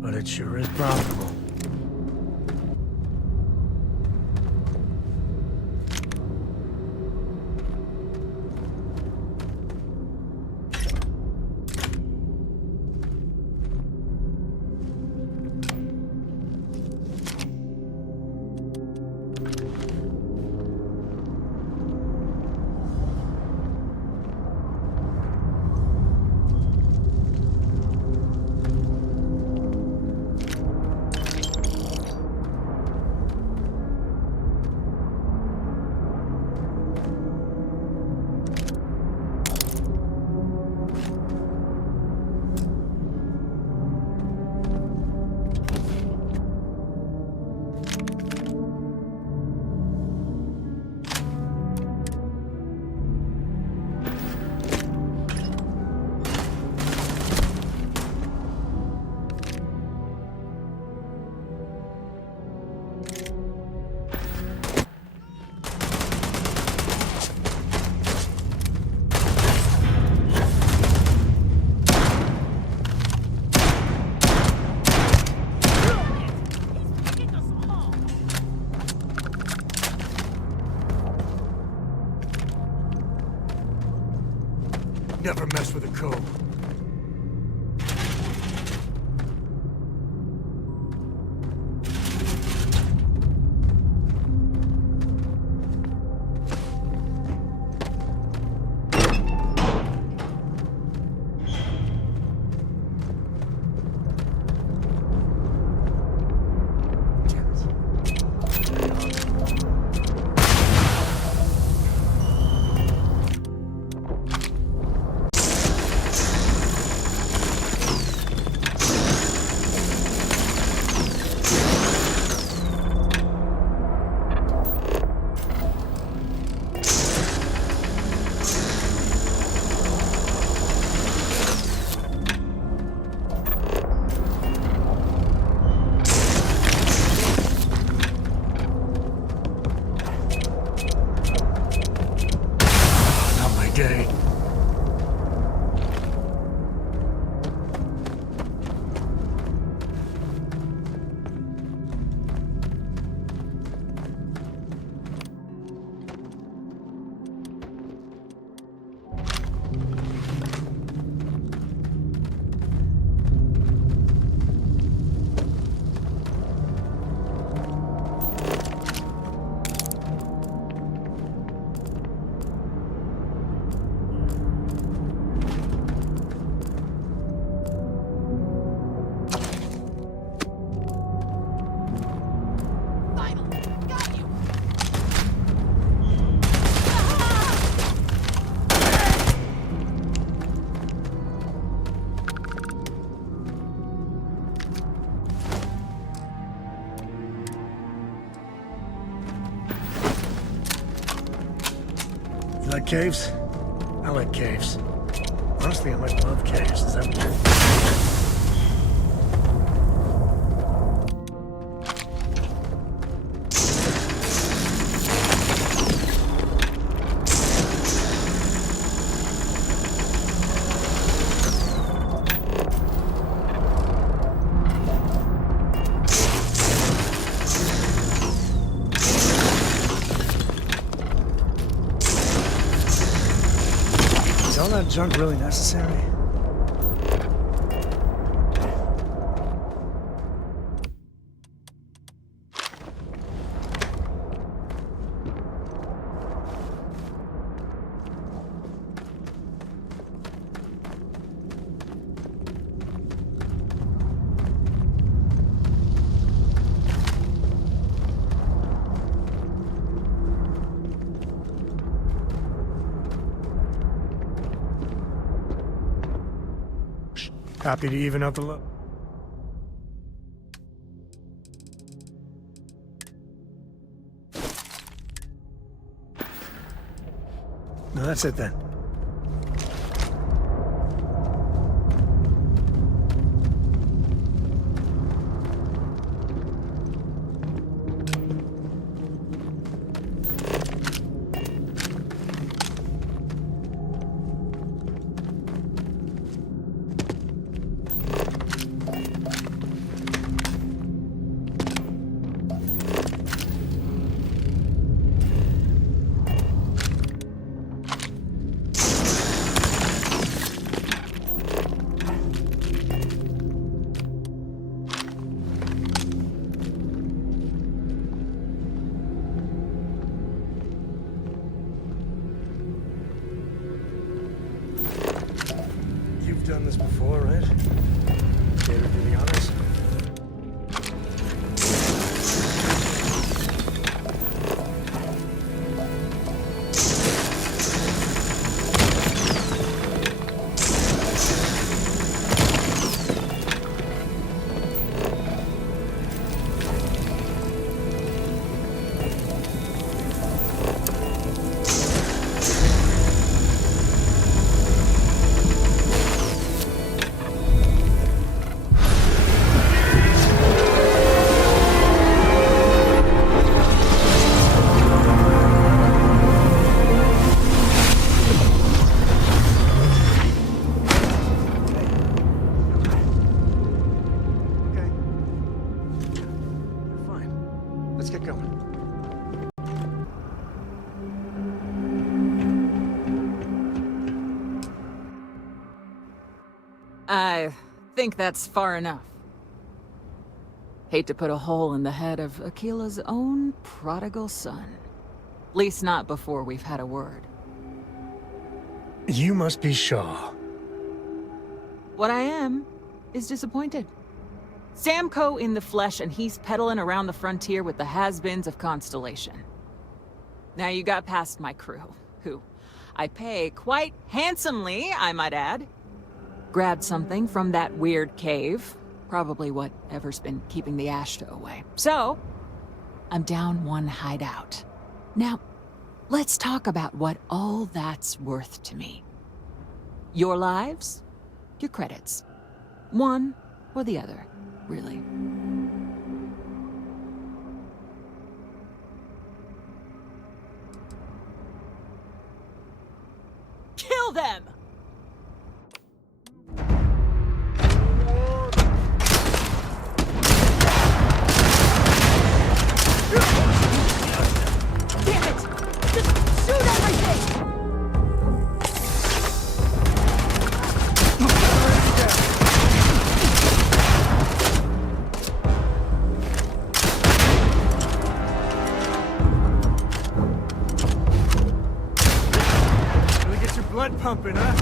But it sure is profitable. Never mess with a code. Day. You like caves? I like caves. Honestly, I might love caves. Is that weird? Is all that junk really necessary? Happy to even out the look. No, that's it then. think that's far enough. Hate to put a hole in the head of Aquila's own prodigal son. At least not before we've had a word. You must be Shaw. What I am is disappointed. Sam Coe in the flesh, and he's peddling around the frontier with the has-beens of Constellation. Now you got past my crew, who I pay quite handsomely, I might add. Grabbed something from that weird cave. Probably whatever's been keeping the Ashta away. So, I'm down one hideout. Now, let's talk about what all that's worth to me. Your lives, your credits. One or the other, really. Kill them! Damn it! Just shoot everything! Really get your blood pumping, huh?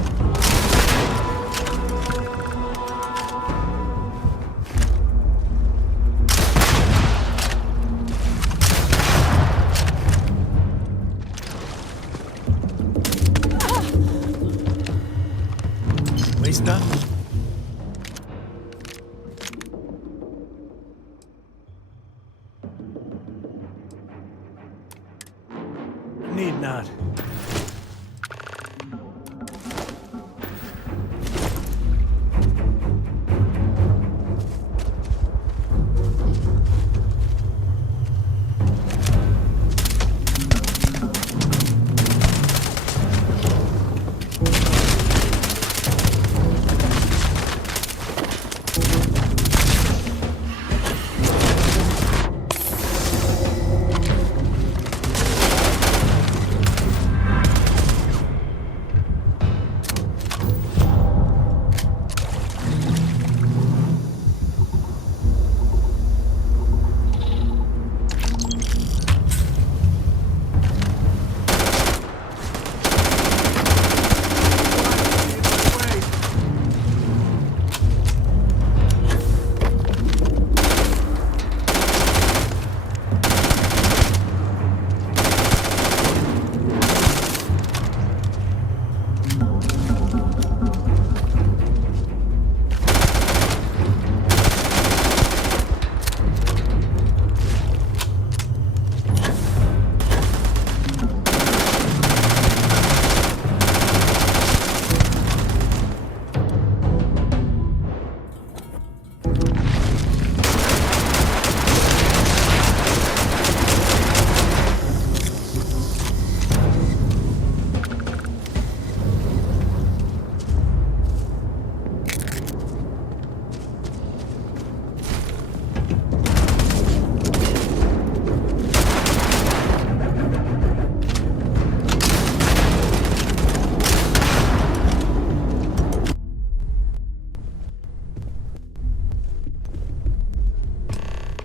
Waste nothing. Need not.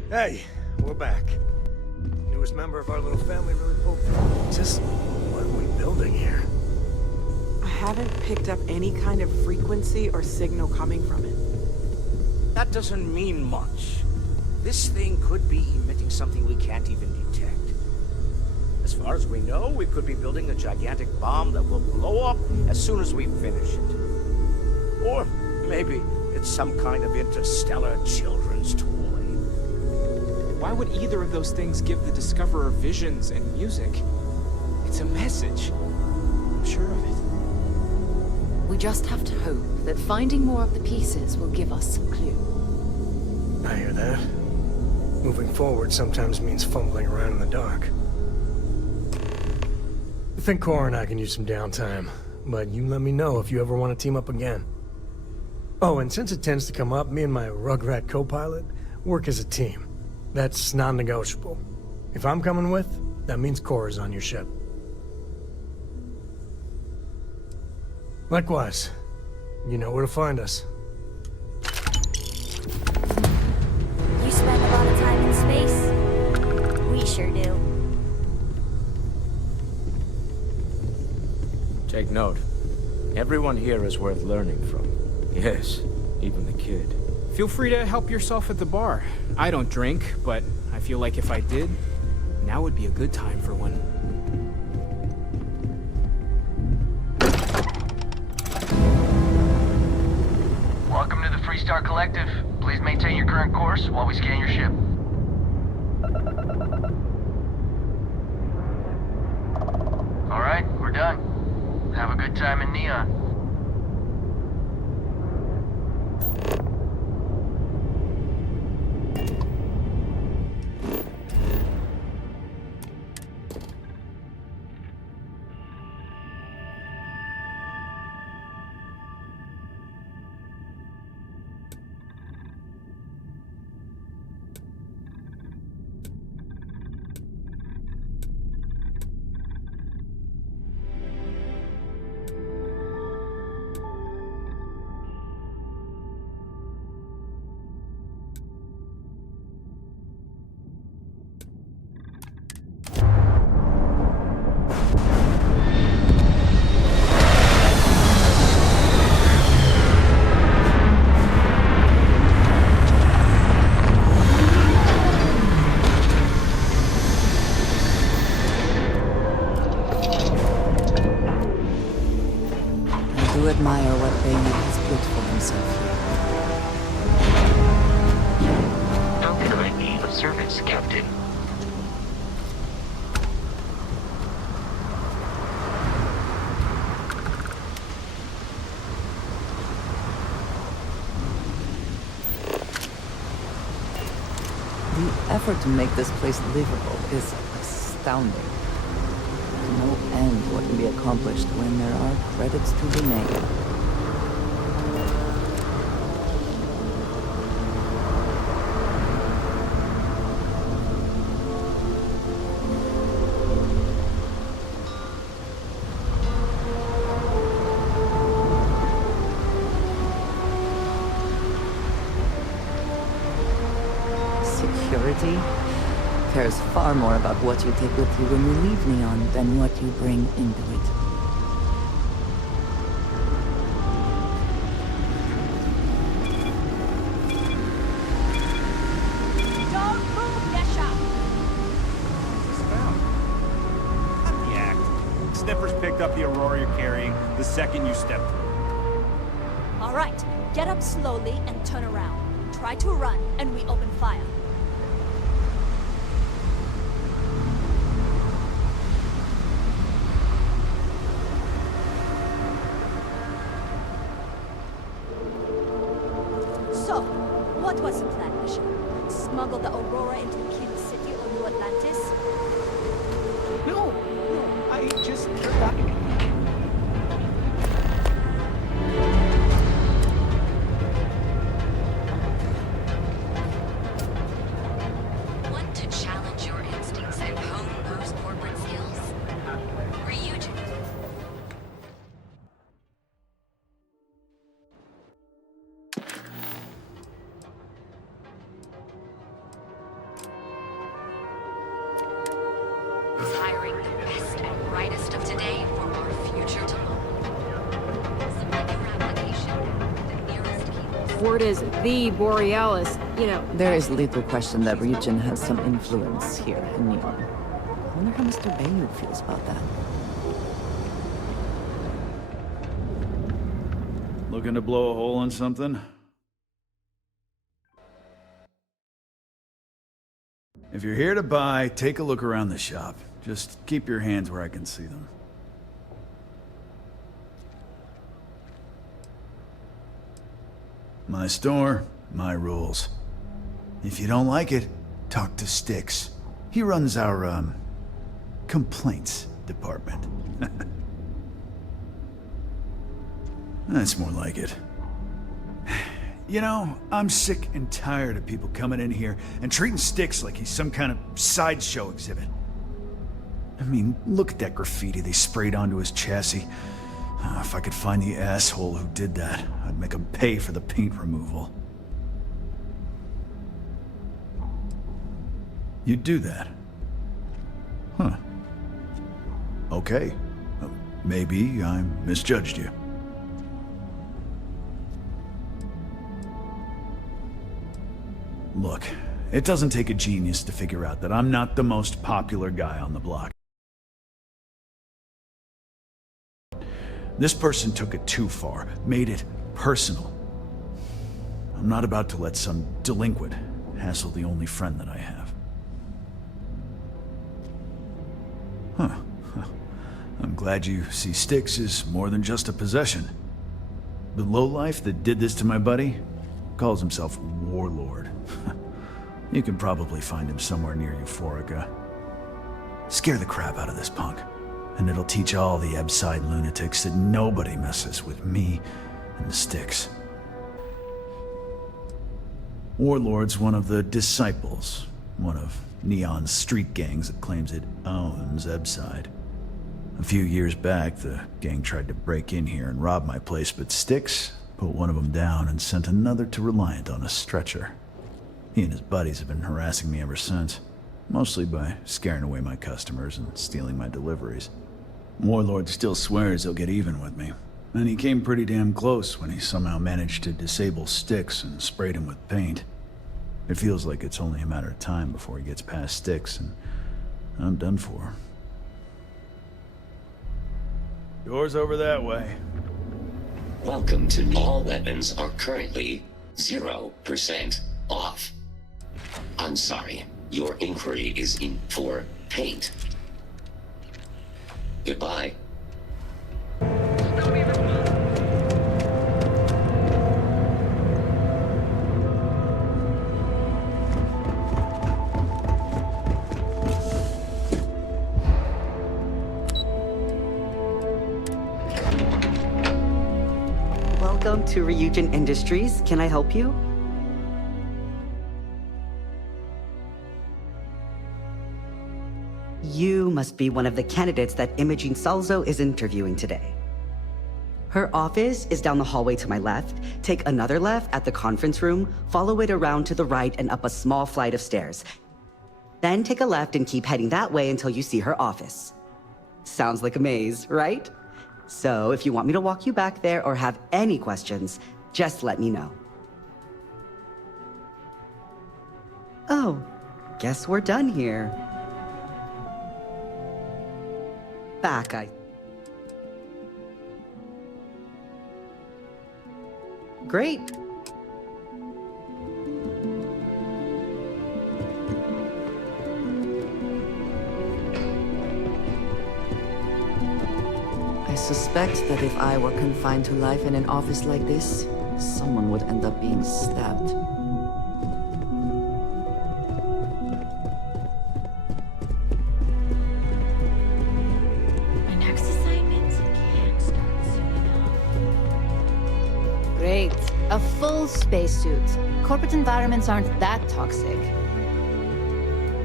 Hey, we're back. Newest member of our little family really pulled through. Just what are we building here? I haven't picked up any kind of frequency or signal coming from it. That doesn't mean much. This thing could be emitting something we can't even detect. As far as we know, we could be building a gigantic bomb that will blow up as soon as we finish it. Or maybe it's some kind of interstellar children's toy. Why would either of those things give the Discoverer visions and music? It's a message. I'm sure of it. We just have to hope that finding more of the pieces will give us some clue. I hear that. Moving forward sometimes means fumbling around in the dark. I think Cora and I can use some downtime, but you let me know if you ever want to team up again. Oh, and since it tends to come up, me and my Rugrat co-pilot work as a team. That's non-negotiable. If I'm coming with, that means Cora's on your ship. Likewise, you know where to find us. Take note. Everyone here is worth learning from. Yes, even the kid. Feel free to help yourself at the bar. I don't drink, but I feel like if I did, now would be a good time for one. Welcome to the Freestar Collective. Please maintain your current course while we scan your ship. Alright, we're done. Have a good time in Neon. Admire what Bayu has built for himself here. How can I be of service, Captain? The effort to make this place livable is astounding. No end what can be accomplished when there are credits to be made. Security cares far more about what you take with you when you leave Neon than what you bring into it. Don't move, Yesha! Cut the act. Sniffers picked up the Aurora you're carrying the second you stepped through. All right, get up slowly and turn around. Try to run, and we open fire. So, what was the plan, Mission? Smuggle the Aurora into King City or New Atlantis? No, I just... Want to challenge your instincts and hone those corporate skills? Ryujin. Is hiring the best and brightest of today for our future tomorrow. Submit your application. The nearest key. Word is the Borealis, you know. There is little question that Ryujin has some influence here in Neon. I wonder how Mr. Bayu feels about that. Looking to blow a hole in something? If you're here to buy, take a look around the shop. Just keep your hands where I can see them. My store, my rules. If you don't like it, talk to Styx. He runs our, complaints department. That's more like it. You know, I'm sick and tired of people coming in here and treating Styx like he's some kind of sideshow exhibit. I mean, look at that graffiti they sprayed onto his chassis. If I could find the asshole who did that, I'd make him pay for the paint removal. You'd do that? Huh. Okay. Maybe I misjudged you. Look, it doesn't take a genius to figure out that I'm not the most popular guy on the block. This person took it too far, made it personal. I'm not about to let some delinquent hassle the only friend that I have. Huh. I'm glad you see Styx as more than just a possession. The lowlife that did this to my buddy calls himself Warlord. You can probably find him somewhere near Euphorica. Scare the crap out of this punk, and it'll teach all the Ebside lunatics that nobody messes with me and the Styx. Warlord's one of the Disciples, one of Neon's street gangs that claims it owns Ebside. A few years back, the gang tried to break in here and rob my place, but Styx put one of them down and sent another to Reliant on a stretcher. He and his buddies have been harassing me ever since, mostly by scaring away my customers and stealing my deliveries. Warlord still swears he'll get even with me, and he came pretty damn close when he somehow managed to disable Styx and sprayed him with paint. It feels like it's only a matter of time before he gets past Styx, and I'm done for. Doors over that way. Welcome to all weapons are currently 0% off. I'm sorry, your inquiry is in for paint. Goodbye. Welcome to Ryujin Industries. Can I help you? You must be one of the candidates that Imogene Salzo is interviewing today. Her office is down the hallway to my left. Take another left at the conference room, follow it around to the right and up a small flight of stairs. Then take a left and keep heading that way until you see her office. Sounds like a maze, right? So if you want me to walk you back there or have any questions, just let me know. Oh, guess we're done here. Back, Great. I suspect that if I were confined to life in an office like this, someone would end up being stabbed. My next assignment can't start soon enough. Great. A full spacesuit. Corporate environments aren't that toxic.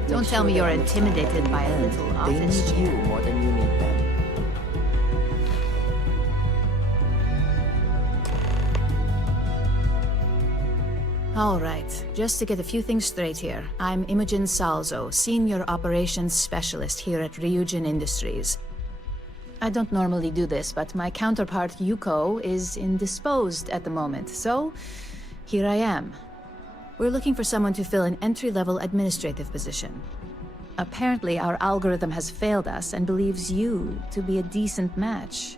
Don't tell me you're intimidated by a little office They need you chair. more than you need them. All right, just to get a few things straight here. I'm Imogen Salzo, Senior Operations Specialist here at Ryujin Industries. I don't normally do this, but my counterpart Yuko is indisposed at the moment, so here I am. We're looking for someone to fill an entry-level administrative position. Apparently, our algorithm has failed us and believes you to be a decent match,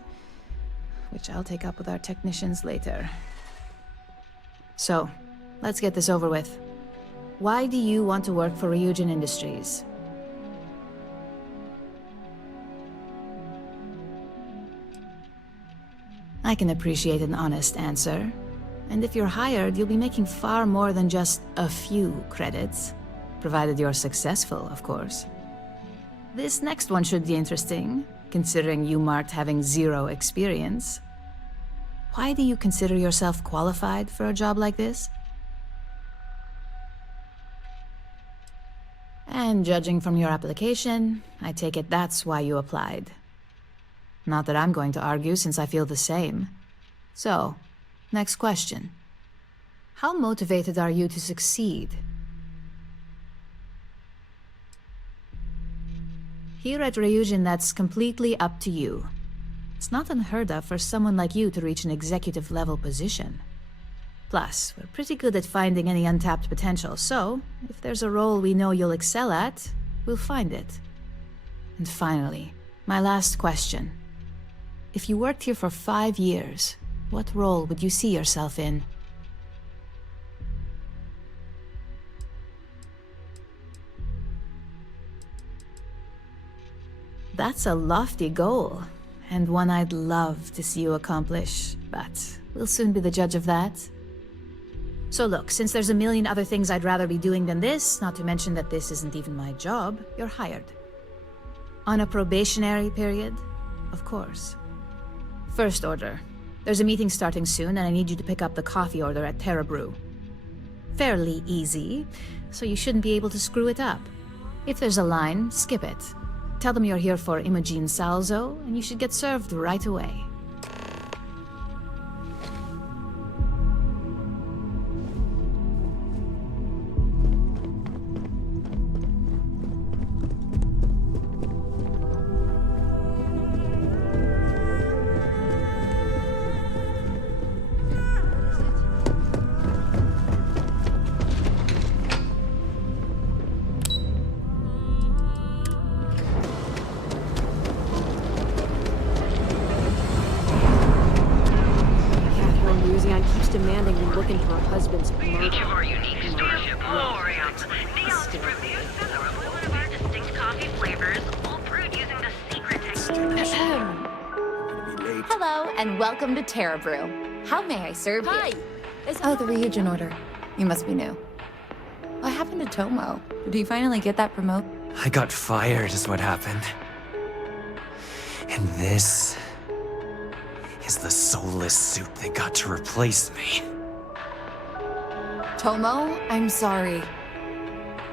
which I'll take up with our technicians later. So, let's get this over with. Why do you want to work for Ryujin Industries? I can appreciate an honest answer. And if you're hired, you'll be making far more than just a few credits. Provided you're successful, of course. This next one should be interesting, considering you marked having 0 experience. Why do you consider yourself qualified for a job like this? And judging from your application, I take it that's why you applied. Not that I'm going to argue, since I feel the same. So, next question. How motivated are you to succeed? Here at Ryujin, that's completely up to you. It's not unheard of for someone like you to reach an executive-level position. Plus, we're pretty good at finding any untapped potential, so if there's a role we know you'll excel at, we'll find it. And finally, my last question. If you worked here for 5 years, what role would you see yourself in? That's a lofty goal, and one I'd love to see you accomplish, but we'll soon be the judge of that. So look, since there's a million other things I'd rather be doing than this, not to mention that this isn't even my job, you're hired. On a probationary period, of course. First order. There's a meeting starting soon, and I need you to pick up the coffee order at Terra Brew. Fairly easy, so you shouldn't be able to screw it up. If there's a line, skip it. Tell them you're here for Imogen Salzo, and you should get served right away. Demanding we look into her husband's murder. Each of our unique starship holograms, neon reviews are one of our distinct coffee flavors, all brewed using the secret technique. Hello, and welcome to Terra Brew. How may I serve you? Oh, the Ryujin order. You must be new. What happened to Tomo? Did he finally get that promote? I got fired is what happened. And this is the soulless suit they got to replace me. Tomo, I'm sorry.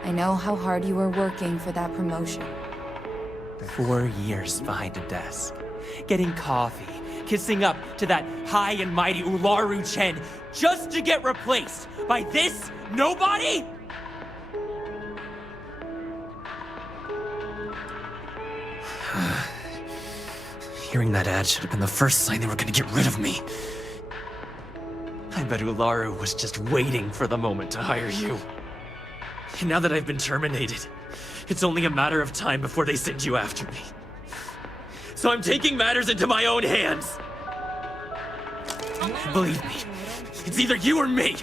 I know how hard you were working for that promotion. 4 years behind a desk, getting coffee, kissing up to that high and mighty Ularu Chen, just to get replaced by this nobody? Hearing that ad should have been the first sign they were gonna get rid of me. I bet Ularu was just waiting for the moment to hire you. And now that I've been terminated, it's only a matter of time before they send you after me. So I'm taking matters into my own hands. Believe me, it's either you or me.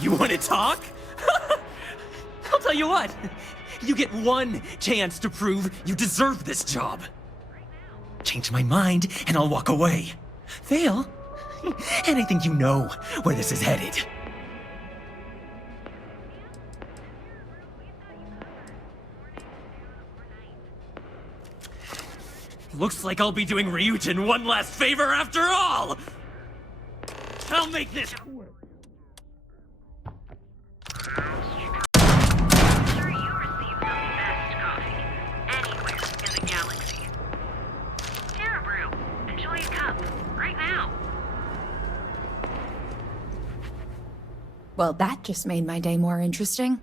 You want to talk? I'll tell you what. You get one chance to prove you deserve this job. Change my mind, and I'll walk away. Fail, and I think you know where this is headed. Looks like I'll be doing Ryujin one last favor after all! I'll make this work! Well, that just made my day more interesting.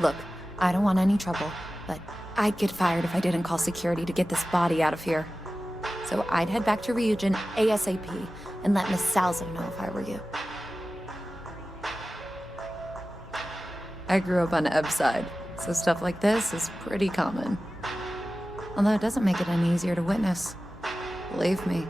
Look, I don't want any trouble, but I'd get fired if I didn't call security to get this body out of here. So I'd head back to Ryujin ASAP and let Miss Salzo know if I were you. I grew up on Eb's side, so stuff like this is pretty common. Although it doesn't make it any easier to witness. Believe me.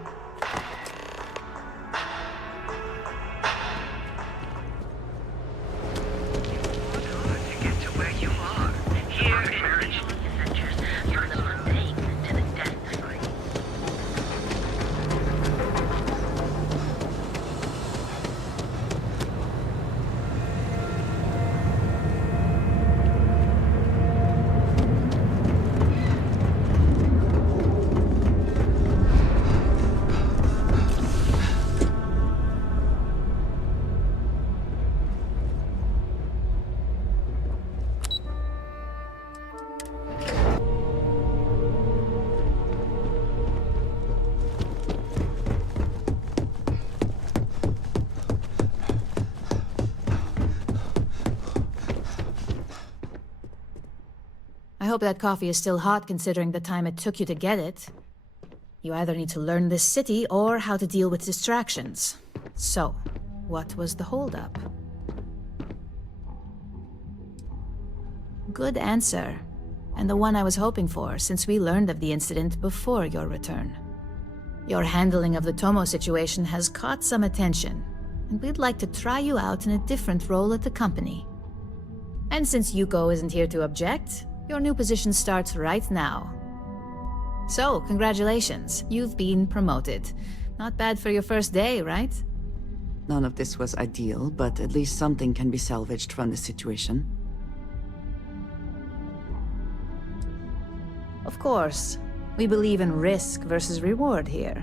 I hope that coffee is still hot considering the time it took you to get it. You either need to learn this city or how to deal with distractions. So, what was the holdup? Good answer. And the one I was hoping for, since we learned of the incident before your return. Your handling of the Tomo situation has caught some attention, and we'd like to try you out in a different role at the company. And since Yuko isn't here to object, your new position starts right now. So, congratulations, you've been promoted. Not bad for your first day, right? None of this was ideal, but at least something can be salvaged from the situation. Of course. We believe in risk versus reward here.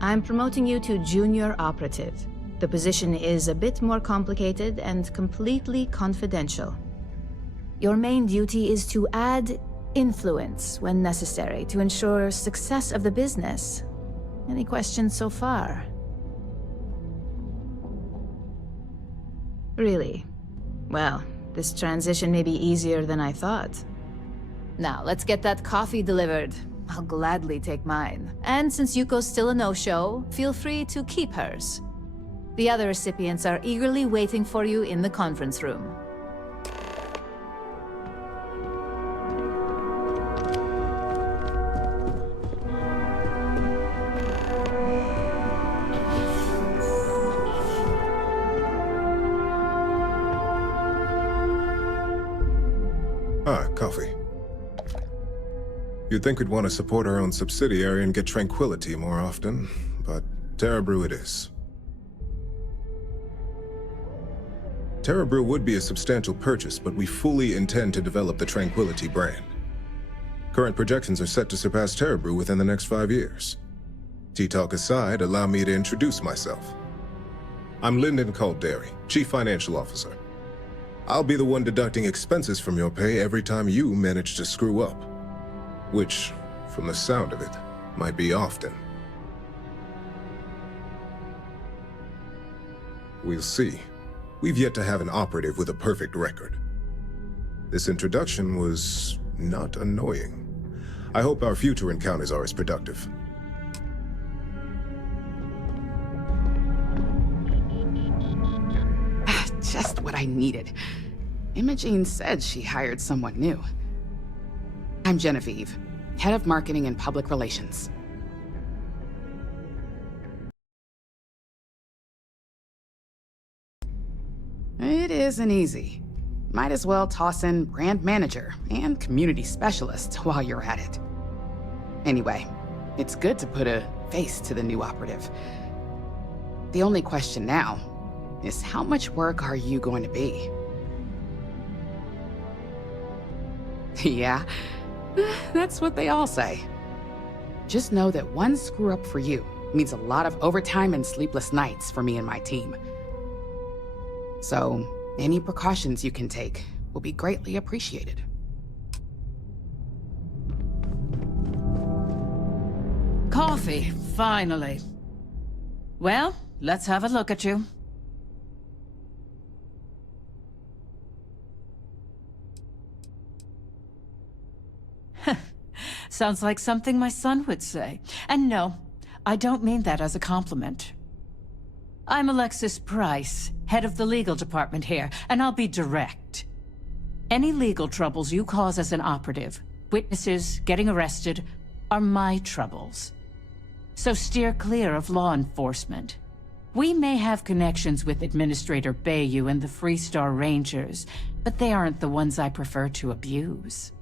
I'm promoting you to Junior Operative. The position is a bit more complicated and completely confidential. Your main duty is to add influence when necessary to ensure success of the business. Any questions so far? Really? Well, this transition may be easier than I thought. Now, let's get that coffee delivered. I'll gladly take mine. And since Yuko's still a no-show, feel free to keep hers. The other recipients are eagerly waiting for you in the conference room. Coffee. You'd think we'd want to support our own subsidiary and get tranquility more often, but Terra Brew it is. Terra Brew would be a substantial purchase, but we fully intend to develop the Tranquility brand. Current projections are set to surpass Terra Brew within the next 5 years. Tea talk aside, allow me to introduce myself. I'm Lyndon Calderi, Chief Financial Officer. I'll be the one deducting expenses from your pay every time you manage to screw up. Which, from the sound of it, might be often. We'll see. We've yet to have an operative with a perfect record. This introduction was not annoying. I hope our future encounters are as productive. Just what I needed. Imogene said she hired someone new. I'm Genevieve, Head of Marketing and Public Relations. It isn't easy. Might as well toss in brand manager and community specialist while you're at it. Anyway, it's good to put a face to the new operative. The only question now is how much work are you going to be? Yeah, that's what they all say. Just know that one screw up for you means a lot of overtime and sleepless nights for me and my team. So, any precautions you can take will be greatly appreciated. Coffee, finally. Well, let's have a look at you. Sounds like something my son would say. And no, I don't mean that as a compliment. I'm Alexis Price, head of the legal department here, and I'll be direct. Any legal troubles you cause as an operative, witnesses, getting arrested, are my troubles. So steer clear of law enforcement. We may have connections with Administrator Bayou and the Freestar Rangers, but they aren't the ones I prefer to abuse.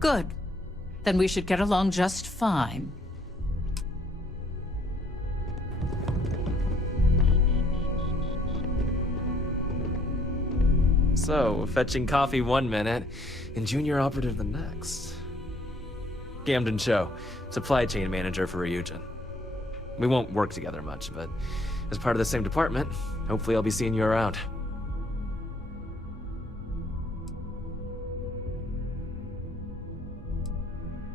Good. Then we should get along just fine. So, fetching coffee 1 minute, and junior operative the next. Gamden Cho, supply chain manager for Ryujin. We won't work together much, but as part of the same department, hopefully I'll be seeing you around.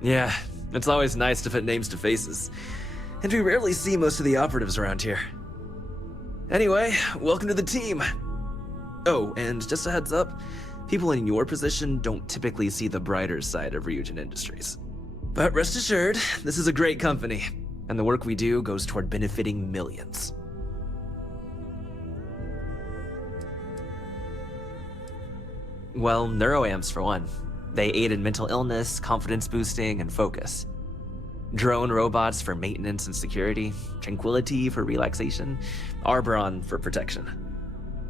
Yeah, it's always nice to put names to faces. And we rarely see most of the operatives around here. Anyway, welcome to the team. Oh, and just a heads up, people in your position don't typically see the brighter side of Ryujin Industries. But rest assured, this is a great company, and the work we do goes toward benefiting millions. Well, neuroamps for one. They aid in mental illness, confidence boosting, and focus. Drone robots for maintenance and security, tranquility for relaxation, Arbron for protection.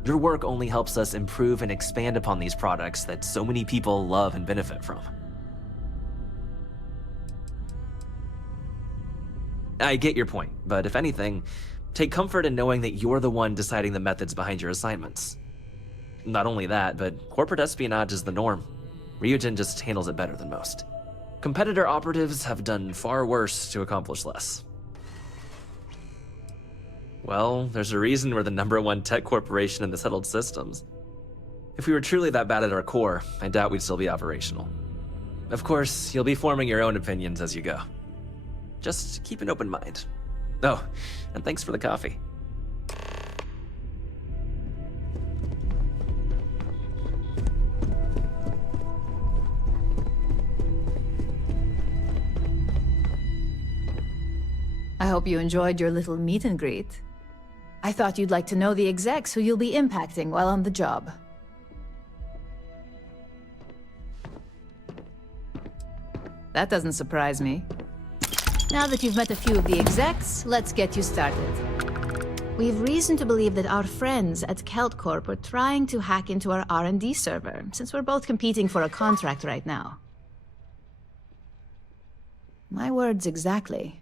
Your work only helps us improve and expand upon these products that so many people love and benefit from. I get your point, but if anything, take comfort in knowing that you're the one deciding the methods behind your assignments. Not only that, but corporate espionage is the norm. Ryujin just handles it better than most. Competitor operatives have done far worse to accomplish less. Well, there's a reason we're the #1 tech corporation in the settled systems. If we were truly that bad at our core, I doubt we'd still be operational. Of course, you'll be forming your own opinions as you go. Just keep an open mind. Oh, and thanks for the coffee. I hope you enjoyed your little meet and greet. I thought you'd like to know the execs who you'll be impacting while on the job. That doesn't surprise me. Now that you've met a few of the execs, let's get you started. We've reason to believe that our friends at Kelt Corp are trying to hack into our R&D server, since we're both competing for a contract right now. My words exactly.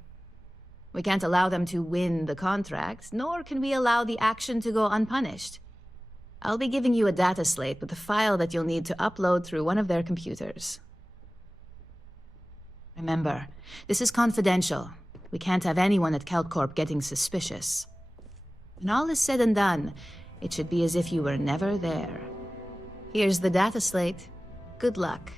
We can't allow them to win the contract, nor can we allow the action to go unpunished. I'll be giving you a data slate with a file that you'll need to upload through one of their computers. Remember, this is confidential. We can't have anyone at CalCorp getting suspicious. When all is said and done, it should be as if you were never there. Here's the data slate. Good luck.